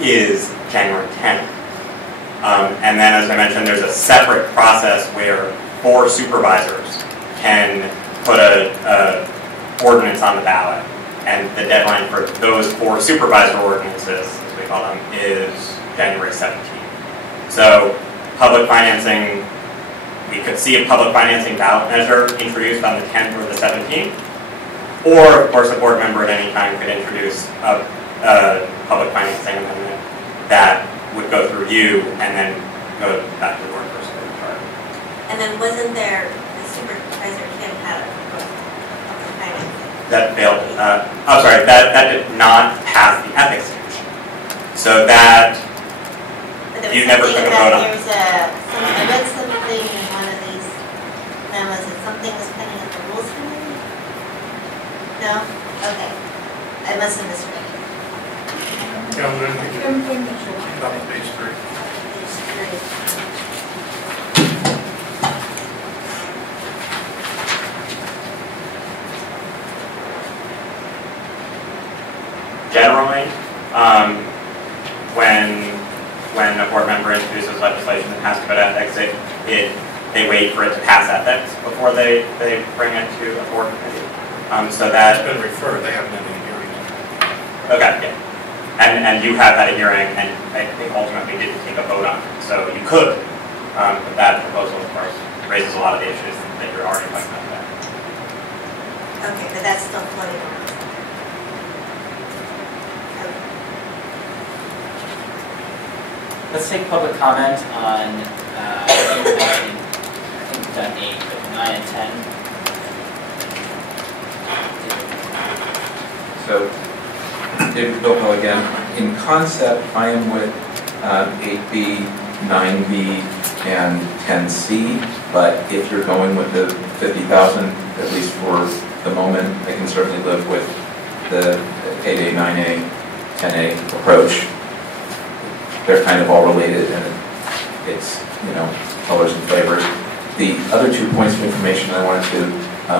is January 10th. And then, as I mentioned, there's a separate process where 4 supervisors can put a ordinance on the ballot. And the deadline for those 4 supervisor ordinances, as we call them, is January 17th. So public financing, we could see a public financing ballot measure introduced on the 10th or the 17th. Or, of course, a board member at any time could introduce a public financing amendment that would go through you and then go back to the board for a chart. And then wasn't there, the supervisor Kim had a proposal of public financing? That failed. I'm sorry, that did not pass the Ethics Commission. So that you never took a vote on. There's I read something in one of these memos that something was pending at the rules committee? No? Okay. I must have misread. Yeah, I'm going to think about page 3. Page 3. generally, when a board member introduces legislation that has to go to ethics, they wait for it to pass ethics before they bring it to a board committee. So That's that, been referred, they haven't had any hearing. okay, yeah. And you have had a hearing, and I think ultimately didn't take a vote on it. So you could, but that proposal, of course, raises a lot of the issues that you're already talking about today. Okay, but that's still floating around. Okay. Let's take public comment on, I think we've done 8, but 9 and 10. So, David Bilko again. In concept, I am with 8B, 9B, and 10C, but if you're going with the 50,000, at least for the moment, I can certainly live with the 8A, 9A, 10A approach. They're kind of all related, and it's, you know, colors and flavors. The other 2 points of information I wanted to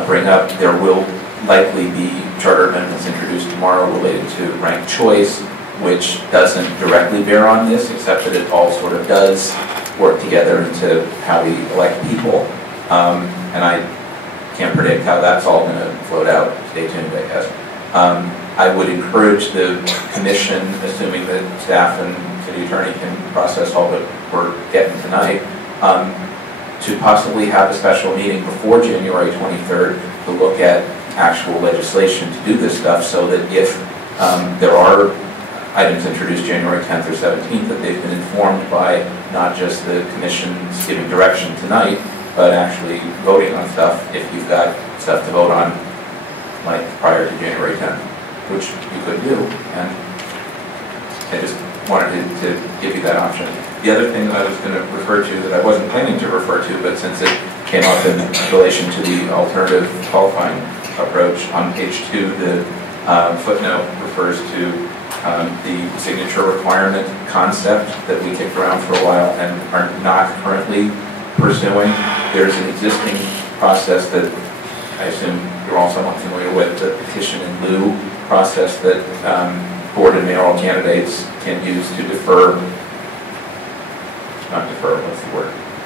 bring up, there will likely be charter amendments introduced tomorrow related to ranked choice, which doesn't directly bear on this, except that it all sort of does work together into how we elect people. And I can't predict how that's all going to float out. Stay tuned, I guess. I would encourage the commission, assuming that staff and city attorney can process all that we're getting tonight, to possibly have a special meeting before January 23rd to look at actual legislation to do this stuff, so that if there are items introduced January 10th or 17th, that they've been informed by not just the commission's giving direction tonight, but actually voting on stuff if you've got stuff to vote on, like prior to January 10th, which you could do. And I just wanted to give you that option. The other thing that I was going to refer to that I wasn't planning to refer to, but since it came up in relation to the alternative qualifying approach, on page 2, the footnote refers to the signature requirement concept that we kicked around for a while and are not currently pursuing. There's an existing process that I assume you're all somewhat familiar with, the petition in lieu process that board and mayoral candidates can use to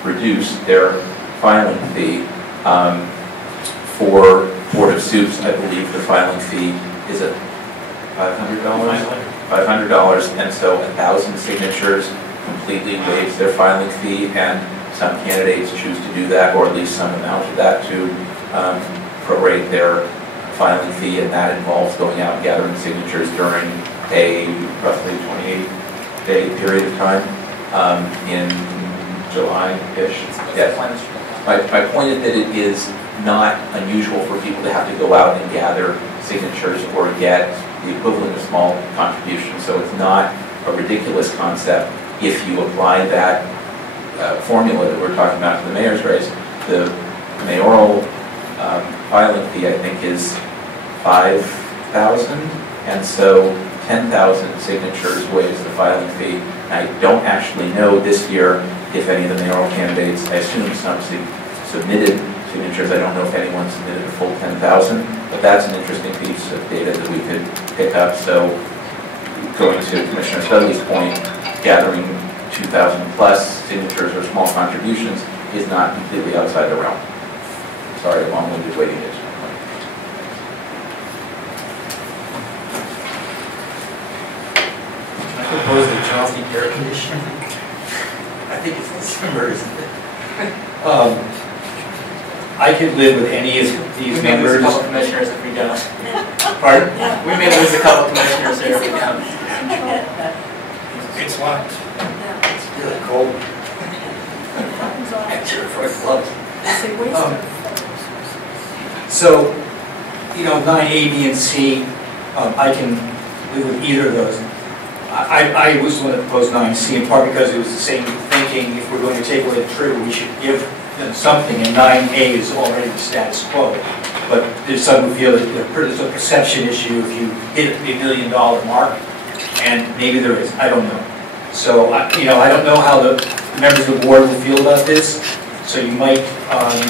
reduce their filing fee. For Board of Suits, I believe the filing fee is at $500? $500, and so 1,000 signatures completely waives their filing fee, and some candidates choose to do that, or at least some amount of that, to prorate their filing fee, and that involves going out and gathering signatures during a roughly 28-day period of time in July-ish. Yes. My point is that it is not unusual for people to have to go out and gather signatures or get the equivalent of small contributions, so it's not a ridiculous concept if you apply that formula that we're talking about to the mayor's race. The mayoral filing fee, I think, is $5,000, and so 10,000 signatures waives the filing fee. I don't actually know this year if any of the mayoral candidates, I assume some submitted signatures. I don't know if anyone submitted a full 10,000, but that's an interesting piece of data that we could pick up. So going to Commissioner Studley's point, gathering 2,000 plus signatures or small contributions is not completely outside the realm. Sorry, long-winded waiting to my point. I propose the Chelsea air conditioning. I think it's December, isn't it? I could live with any of these members. We may lose a couple commissioners if we don't. Pardon? We may lose a couple commissioners here if we don't. It's locked. It's really cold. Extra for gloves. So, you know, 9A, B, and C, I can live with either of those. I was the one that proposed 9C, in part because it was the same thinking. If we're going to take away the trigger, we should give them something, and 9A is already the status quo. But there's some who feel that there's a perception issue if you hit the $1 million mark, and maybe there is, I don't know. So, you know, I don't know how the members of the board will feel about this, so you might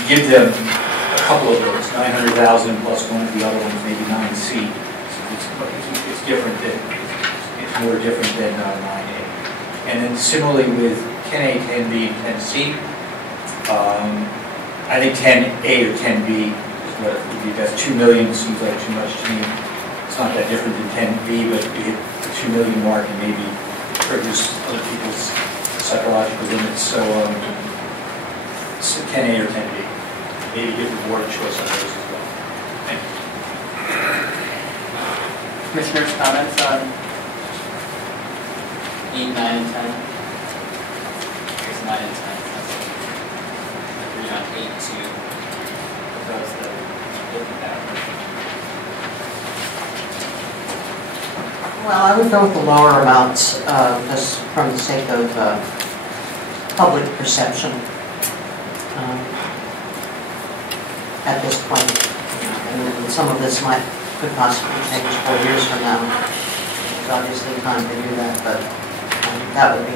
give them a couple of those, 900,000 plus one of the other ones, maybe 9C. So it's different than more different than 9A. And then similarly with 10A, 10B, and 10C, I think 10A or 10B is what, if you've got 2 million, seems like too much to me. It's not that different than 10B, but we hit the 2 million mark and maybe triggers other people's psychological limits. So, 10A or 10B. Maybe give the board a choice on those as well. Thank you. Commissioners' comments on 8, 9, and 10? Here's 9 and 10. Agree on 8 to propose the 50,000. Well, I would go with the lower amounts, just from the sake of public perception at this point. And some of this could possibly change 4 years from now. There's obviously time to do that, but that would be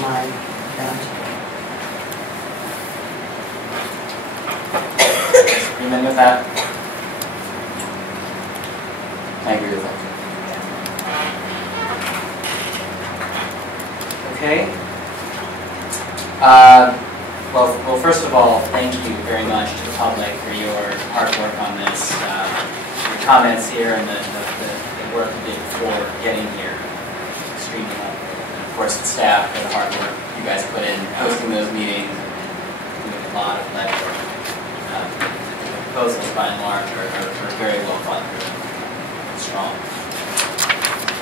my bet. Agreement with that? I agree with that. Okay. Well, first of all, thank you very much to the public for your hard work on this. Your comments here and the work you did before getting here, extremely helpful. And of course, the staff for the hard work you guys put in hosting those meetings, doing a lot of legwork. The proposals, by and large, are very well funded and strong.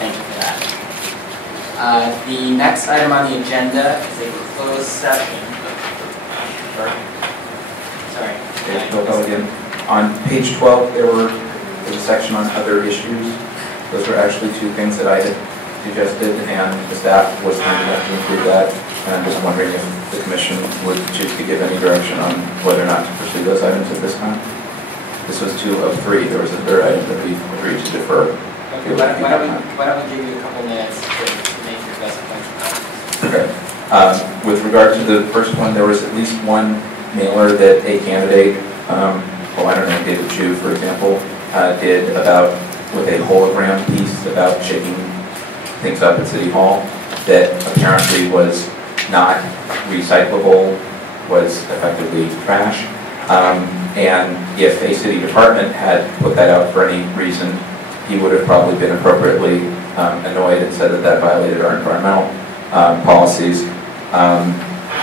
Thank you for that. The next item on the agenda is a closed session. Sorry. Okay, no problem again. On page 12, there was a section on other issues. Those were actually 2 things that I had suggested, and the staff was kind enough to include that. And I'm just wondering if the commission would choose to give any direction on whether or not to pursue those items at this time. This was 2 of 3. There was a third item that we agreed to defer. Okay, why don't we give you a couple minutes to make your best points about this? Okay. With regard to the first one, there was at least one mailer that a candidate, I don't know, David Chu, for example, did with a hologram piece about shaking things up at City Hall that apparently was not recyclable, was effectively trash. And if a city department had put that out for any reason, he would have probably been appropriately annoyed and said that that violated our environmental policies.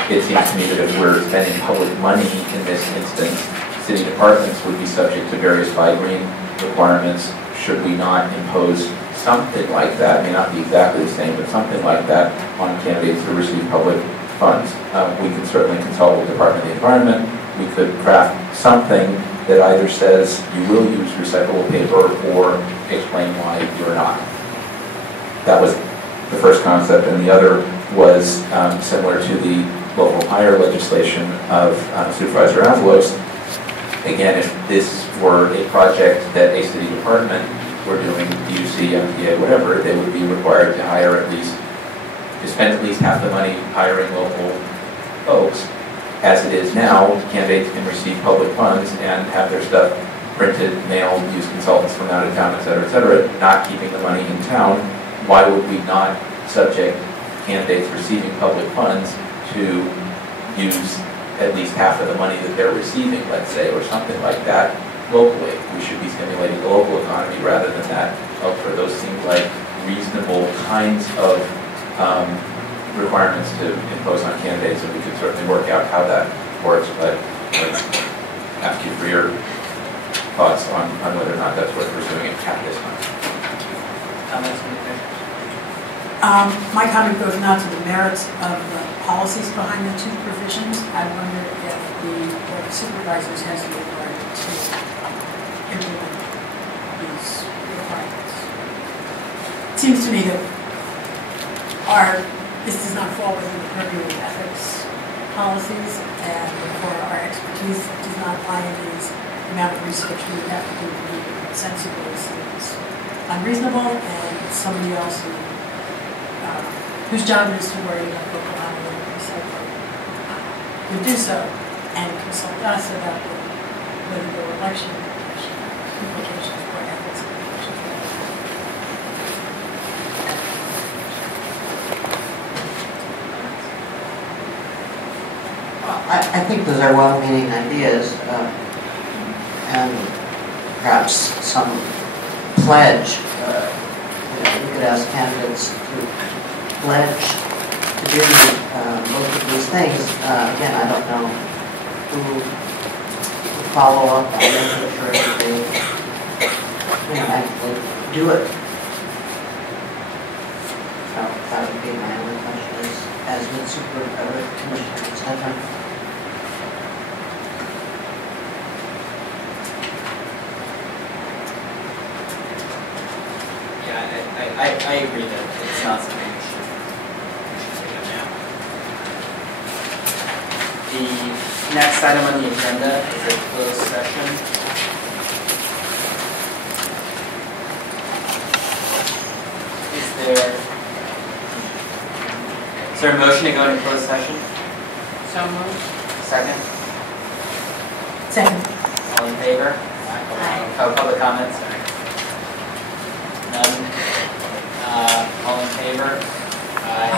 It seems to me that if we're spending public money in this instance, city departments would be subject to various by-green requirements. Should we not impose something like that, may not be exactly the same, but something like that on candidates who receive public funds? We can certainly consult with the Department of the Environment. We could craft something that either says you will use recyclable paper or explain why you're not. That was the first concept, and the other was similar to the local hire legislation of Supervisor Avalos. Again, if this were a project that a city department were doing, DUC, MTA, whatever, they would be required to hire to spend at least half the money hiring local folks. As it is now, candidates can receive public funds and have their stuff printed, mailed, use consultants from out of town, et cetera, not keeping the money in town. Why would we not subject candidates receiving public funds to use at least half of the money that they're receiving, let's say, or something like that locally? We should be stimulating the local economy rather than that. For those seem like reasonable kinds of requirements to impose on candidates, and we could certainly work out how that works, but I would ask you for your thoughts on whether or not that's worth pursuing it at this time. Comments from the commission? My comment goes not to the merits of the policies behind the 2 provisions. I wonder if the Board of Supervisors has the authority to implement these requirements. It seems to me that this does not fall within the purview of ethics policies, and therefore our expertise does not lie in these. The amount of research we would have to do to be sensibly seems unreasonable, and somebody else whose job it is to worry about local housing and recycling would do so and consult us about whether there were election implications or ethics implications. I think those are well-meaning ideas, and perhaps some pledge. We could ask candidates to pledge to do both of these things. Again, I don't know who would follow up on it, or if they actually do it. So that would be my only question as with Commissioner Stefan. Yeah, I agree that it's not something we should take up now. The next item on the agenda is a closed session. Is there a motion to go into closed session? So moved. Second? Second. All in favor? Aye. Oh, public comments? Sorry. None? All in favor? Aye.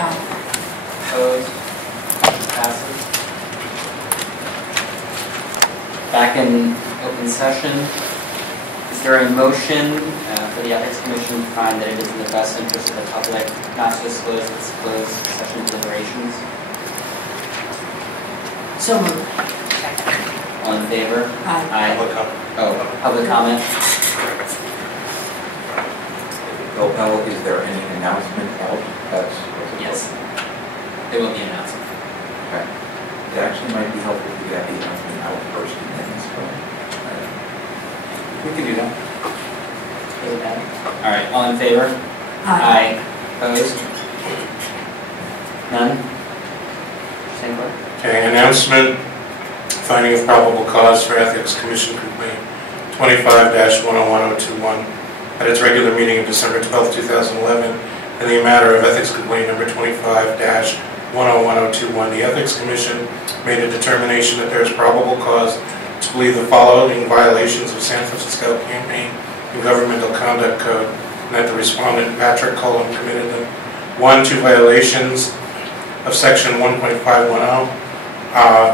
Opposed? Passes. Back in open session. Is there a motion for the Ethics Commission to find that it is in the best interest of the public not to disclose its closed session deliberations? So moved. All in favor? Aye. Aye. Public comment. Oh, public comment? Bill, is there any announcement held? Yes. There will be an announcement. Okay. It actually might be helpful to get the announcement out first and then so. We can do that. Does it matter? All right, all in favor? Aye. Opposed? None? Same clerk? Okay, announcement, finding of probable cause for Ethics Commission complaint 25-101021 at its regular meeting of December 12, 2011, in the matter of Ethics Complaint number 25-101021. The Ethics Commission made a determination that there is probable cause to believe the following violations of San Francisco Campaign and Governmental Conduct Code, and that the respondent, Patrick Cullen, committed them. 1, 2 violations of Section 1.510.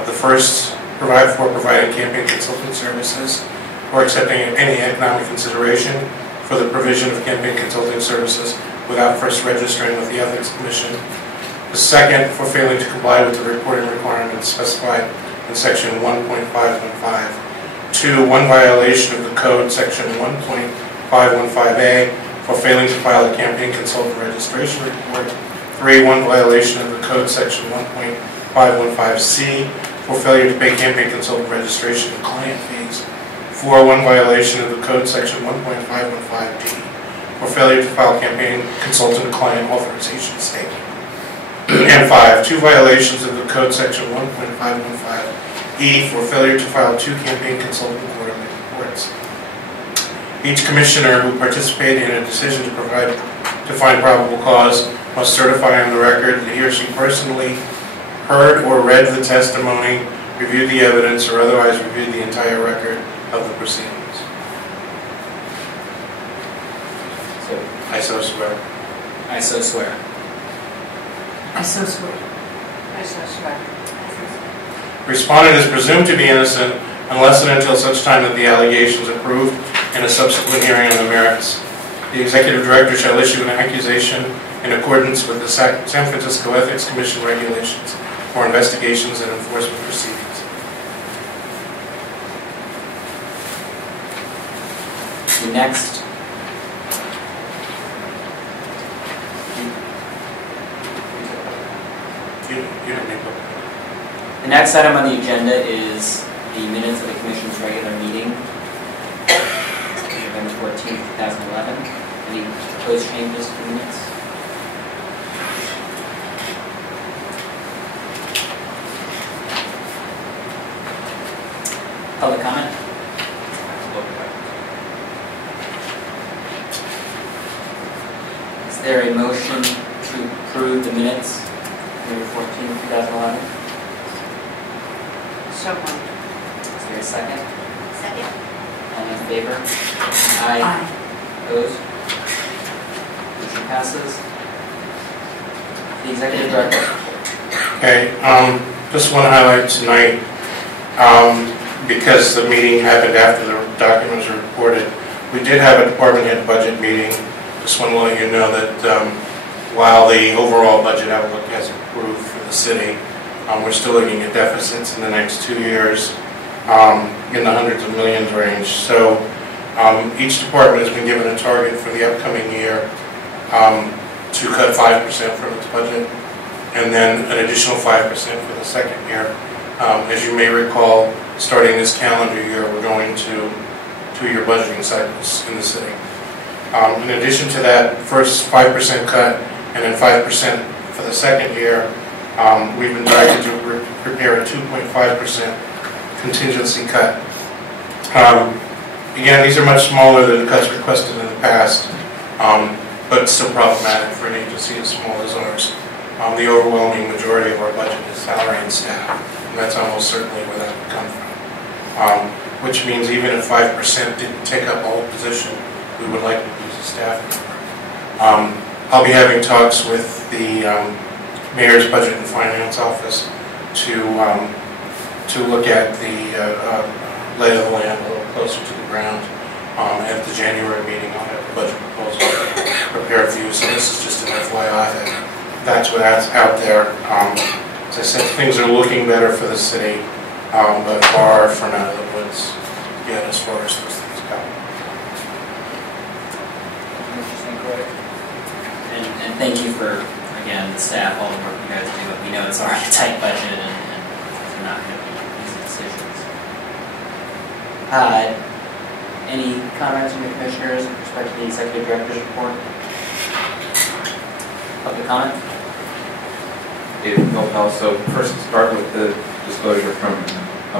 The first, providing campaign consulting services or accepting any economic consideration for the provision of campaign consulting services without first registering with the Ethics Commission. The second, for failing to comply with the reporting requirements specified in Section 1.515. 2, 1 violation of the code, Section 1.515A, for failing to file a campaign consultant registration report. 3, 1 violation of the code, Section 1.515C, for failure to pay campaign consultant registration and client fees. 4, 1 violation of the code, Section 1.515D, for failure to file campaign consultant client authorization statement. And 5, 2 violations of the code, Section 1.515E, for failure to file 2 campaign consultant quarterly reports. Each commissioner who participated in a decision to find probable cause must certify on the record that he or she personally heard or read the testimony, reviewed the evidence, or otherwise reviewed the entire record of the proceedings. So, I so swear. I so swear. I so swear. I so swear. Respondent is presumed to be innocent unless and until such time that the allegations are proved in a subsequent hearing on the merits. The Executive Director shall issue an accusation in accordance with the San Francisco Ethics Commission regulations for investigations and enforcement proceedings. The next The next item on the agenda is the minutes of the Commission's regular meeting, November 14, 2011. Any proposed changes to the minutes? Public comment? Is there a motion to approve the minutes, November 14, 2011? So moved. Is there a second? Second. All in favor? Aye. Opposed? Motion passes. The Executive Director. Okay, Just want to highlight tonight, because the meeting happened after the documents were reported, we did have a department head budget meeting. Just want to let you know that while the overall budget outlook has improved for the city, we're still looking at deficits in the next 2 years in the hundreds of millions range. So each department has been given a target for the upcoming year to cut 5% from its budget, and then an additional 5% for the second year. As you may recall, starting this calendar year, we're going to 2-year budgeting cycles in the city. In addition to that first 5% cut and then 5% for the second year, we've been directed to prepare a 2.5% contingency cut. Again, these are much smaller than the cuts requested in the past, but still problematic for an agency as small as ours. The overwhelming majority of our budget is salary and staff, and that's almost certainly where that would come from. Which means even if 5% didn't take up a whole position, we would likely lose a staff member. I'll be having talks with the Mayor's Budget and Finance Office to look at the lay of the land a little closer to the ground. At the January meeting, I'll have the budget proposal prepared for you. So this is just an FYI that that's what's out there. As I said, things are looking better for the city, but far from out of the woods yet as far as those things go. And thank you for, again, the staff, all the work you guys do. We know it's already a tight budget and it's not going to be easy decisions. Any comments from the commissioners with respect to the executive director's report? Public comment? David Gilpel. So first to start with the disclosure from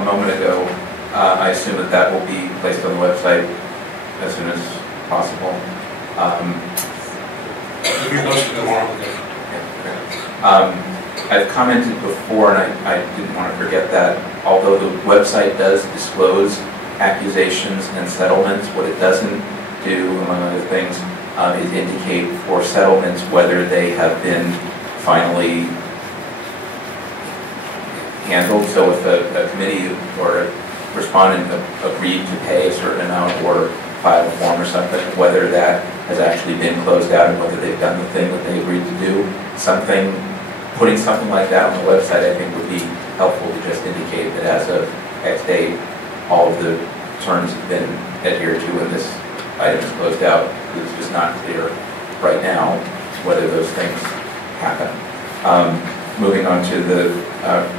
a moment ago, I assume that will be placed on the website as soon as possible. It'll be posted tomorrow. I've commented before, and I didn't want to forget that, although the website does disclose accusations and settlements, what it doesn't do, among other things, is indicate for settlements whether they have been finally handled. So if a committee or a respondent agreed to pay a certain amount or file a form or something, whether that has actually been closed out and whether they've done the thing that they agreed to do. Putting something like that on the website, I think, would be helpful to just indicate that as of X date, all of the terms have been adhered to and this item is closed out. It's just not clear right now whether those things happen. Moving on to the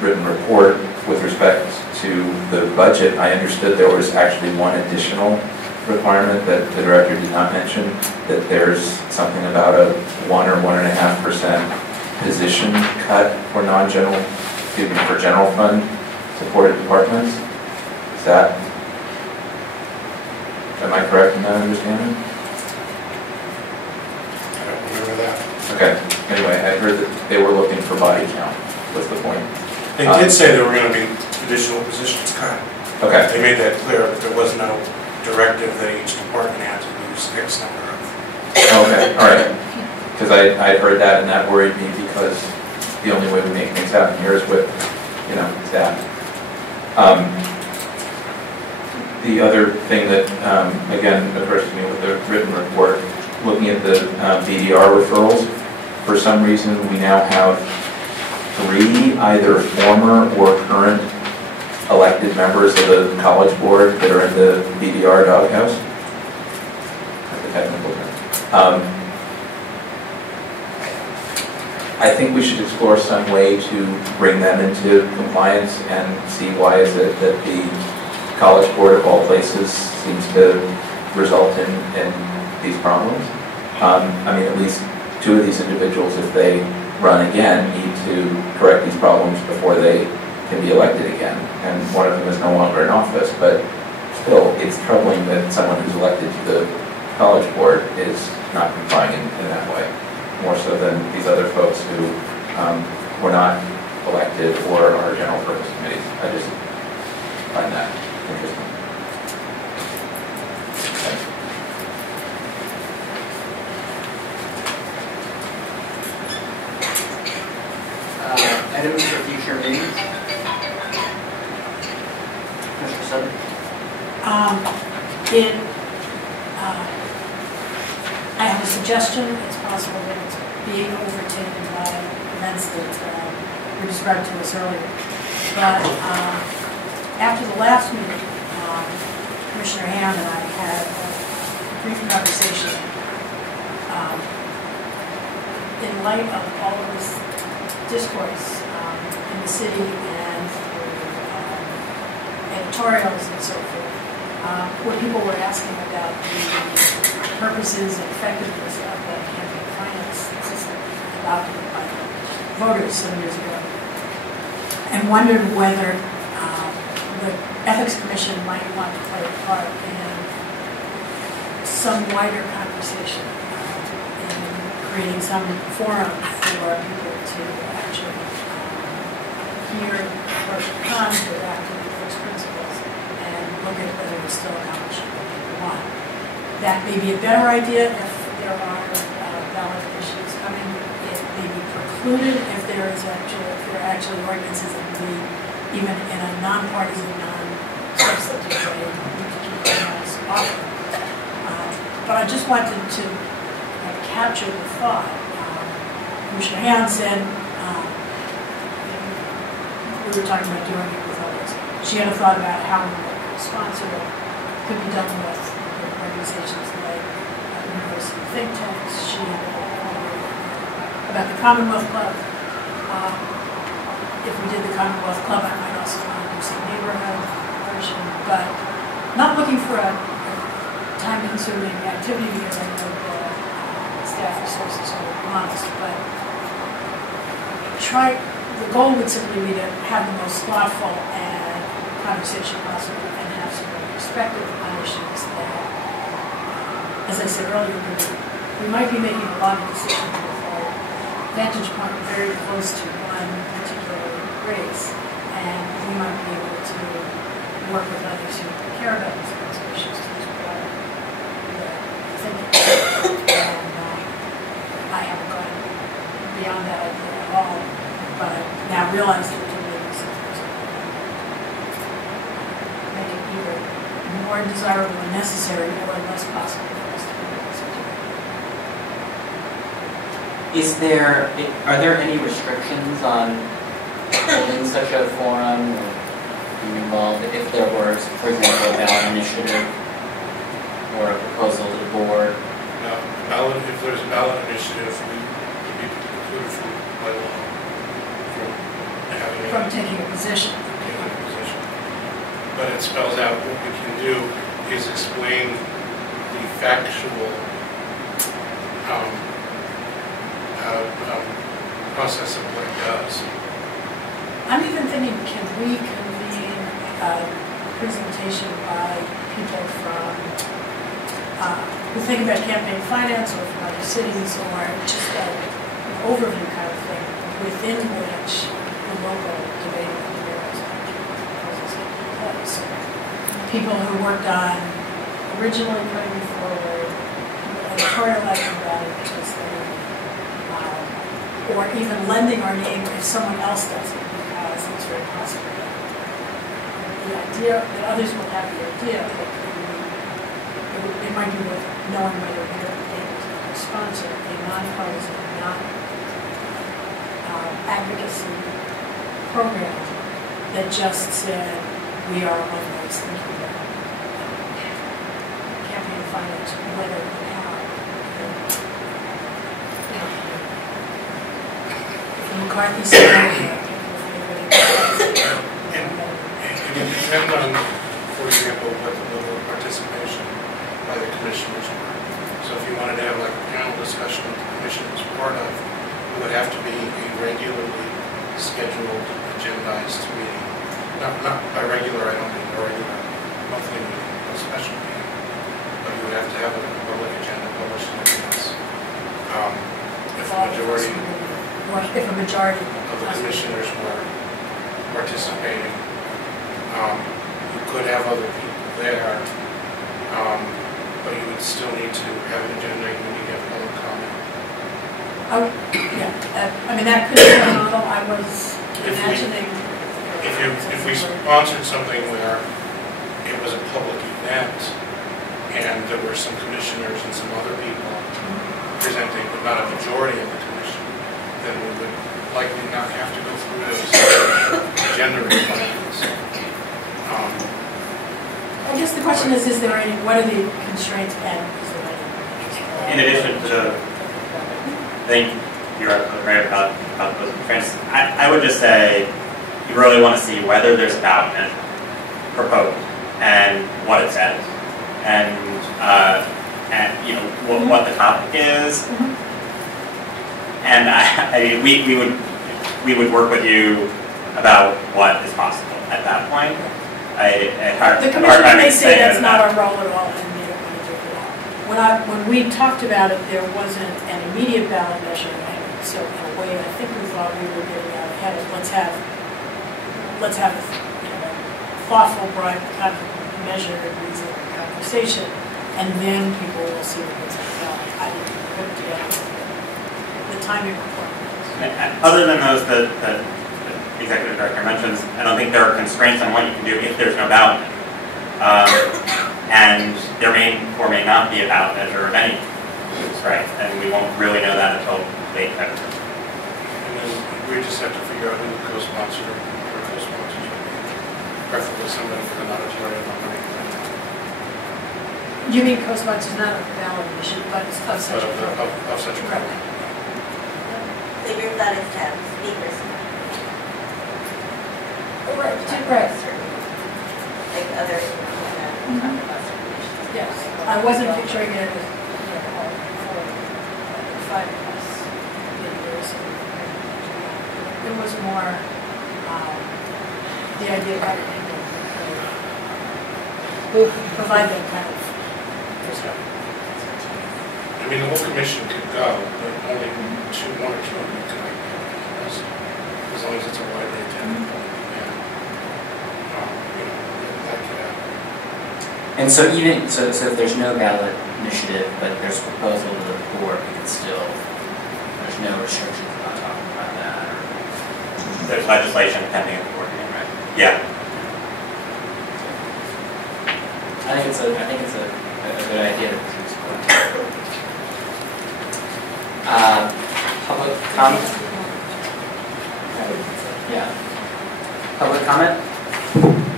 written report with respect to the budget, I understood there was actually one additional requirement that the director did not mention, that there's something about a 1 or 1.5% position cut for for general fund supported departments. Am I correct in that understanding? I don't remember that. Okay. Anyway, I heard that they were looking for body count. What's the point? They did say there were going to be additional positions cut. Okay. They made that clear, but there was no directive that each department had to lose X number of. Okay, all right. Because I heard that and that worried me because the only way we make things happen here is with, staff. The other thing that, again, occurs to me with the written report, looking at the BDR referrals, for some reason we now have 3 either former or current elected members of the college board that are in the BDR doghouse. That's the technical term. I think we should explore some way to bring them into compliance and see why is it that the College Board of all places seems to result in these problems. I mean, at least 2 of these individuals, if they run again, need to correct these problems before they can be elected again. And one of them is no longer in office, but still, it's troubling that someone who's elected to the College Board is not complying in that way, more so than these other folks who were not elected or are general purpose committees. I just find that interesting. Thanks. Items for future meetings? suggestion. It's possible that it's being overtaken by events that were described to us earlier. But after the last meeting, Commissioner Ham and I had a brief conversation in light of all of this discourse in the city and editorials and so forth, where people were asking about the purposes and effectiveness of the campaign finance system adopted by the voters some years ago, and wondered whether the Ethics Commission might want to play a part in some wider conversation in creating some forum for people to actually hear pros and cons of adopting those principles and look at whether it's still accomplishing what people want. That may be a better idea if there are ballot initiatives coming. It may be precluded if there are actually ordinances that can be, even in a non-partisan, non-substantive way, we need to keep their mouths off. But I just wanted to capture the thought. Commissioner Hand said, we were talking about doing it with others. She had a thought about how we would sponsor it. Could be done with organizations like university think tanks. She had about the Commonwealth Club. If we did the Commonwealth Club, I might also want to do some neighborhood version, but not looking for a time-consuming activity because I know the staff resources are modest, but the goal would simply be to have the most thoughtful and conversation possible and have some perspective on issues that, as I said earlier, we might be making a lot of decisions with our vantage point very close to one particular race, and we might be able to work with others who care about these kinds of issues to explore the thinking. And I haven't gone beyond that idea at all, but I now realize that there may be some things that make it either more desirable and necessary or less possible for us to be able to do. Are there any restrictions on holding such a forum or being involved if there were, for example, a ballot initiative or a proposal to the board? No, if there's a ballot initiative, we would be precluded from by law from taking a position. But it spells out what we can do is explain the factual process of what it does. I'm even thinking, can we convene a presentation by people from who think about campaign finance or from other cities, or just an overview kind of thing within which the local debate on the various proposals take place. People who worked on originally putting forward editorializing about it because they or even lending our name if someone else does it, because it's very possible that the idea that others will have the idea that it might be worth knowing whether they're able to sponsor a nonpartisan, non-advocacy program that just said we are among those thinking about campaign finance, whether and how. McCarthy said and it depends on, for example, what the level of participation by the commissioners were. So if you wanted to have like a panel discussion that the commission was part of, it would have to be a regularly scheduled, agendized meeting. Not by regular, I don't mean a regular monthly meeting, a special meeting. But you would have to have a public agenda published in advance. If a majority of the commissioners were participating, you could have other people there, but you would still need to have an agenda and you need to have public comment. I mean, that could be a model. I was imagining. If we sponsored something where it was a public event and there were some commissioners and some other people, presenting, but not a majority of the commission, then we would likely not have to go through those gender requirements. I guess the question is there any, what are the constraints and is there any? In addition to, I think you're right about those constraints. I would just say you really want to see whether there's a ballot measure proposed and what it says, and you know what the topic is. And I mean, we would work with you about what is possible at that point. The commission may say that's not our role at all, and they don't want to do it at all. When we talked about it, there wasn't an immediate ballot measure, and so in a way, I think we thought we were getting out ahead of let's have you know, thoughtful, bright, kind of measured, reasonable conversation, and then people will see what it's about. I didn't put together the timing requirements. Other than those that the executive director mentions, I don't think there are constraints on what you can do if there's no ballot measure. And there may or may not be a ballot measure of any use, right? And we won't really know that until late February. And then we just have to figure out who the co-sponsor or co-sponsors will be. Preferably somebody with an auditorium on money. You mean co-sponsors not of the ballot issue, but of such a program? Of such a program. So your thought is to have speakers. Right. Like other, Yes, I wasn't picturing it as, you know, all 5 of us in there, so it was more the idea of having people who provide that kind of perspective. I mean, the whole commission could go, but only one or two of you could make it. As long as it's a widely attended one. And so even, so if there's no ballot initiative, but there's a proposal to the board, we can still, there's no restrictions about talking about that, or? There's legislation pending at the board meeting, right? Yeah. I think it's a good idea to support. Public comment? Yeah. Public comment?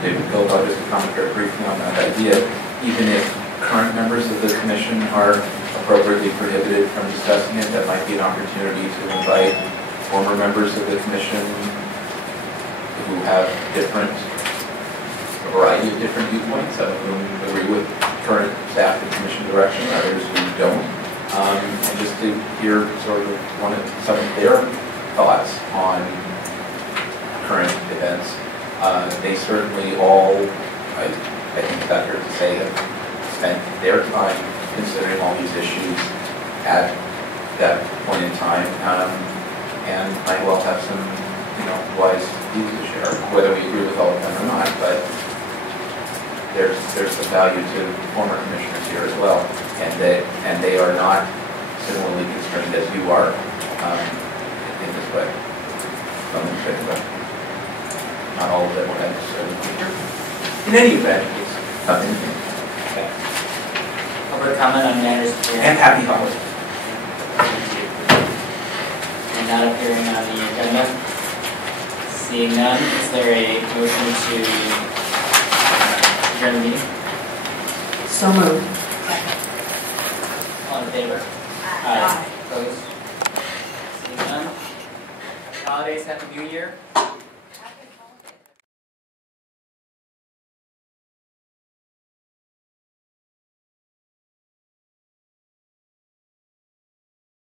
David Gilbo, just a comment very briefly on that idea. Even if current members of the commission are appropriately prohibited from discussing it, that might be an opportunity to invite former members of the commission who have a variety of different viewpoints, some of whom agree with current staff and commission direction, others who don't, and just to hear sort of some of their thoughts on current events. They certainly all, I think it's fair to say, have spent their time considering all these issues at that point in time, and might well have some, wise views to share, whether we agree with all of them or not. But there's some value to former commissioners here as well, and they are not similarly constrained as you are in this way. Something to think about. Not all of them will have certain features. In any event, it's nothing to think. Okay. Public comment on matters of And happy holidays. and not appearing on the agenda. Seeing none, is there a motion to adjourn the meeting? So moved. All in favor? Aye. Opposed? Seeing none. Holidays, Happy New Year.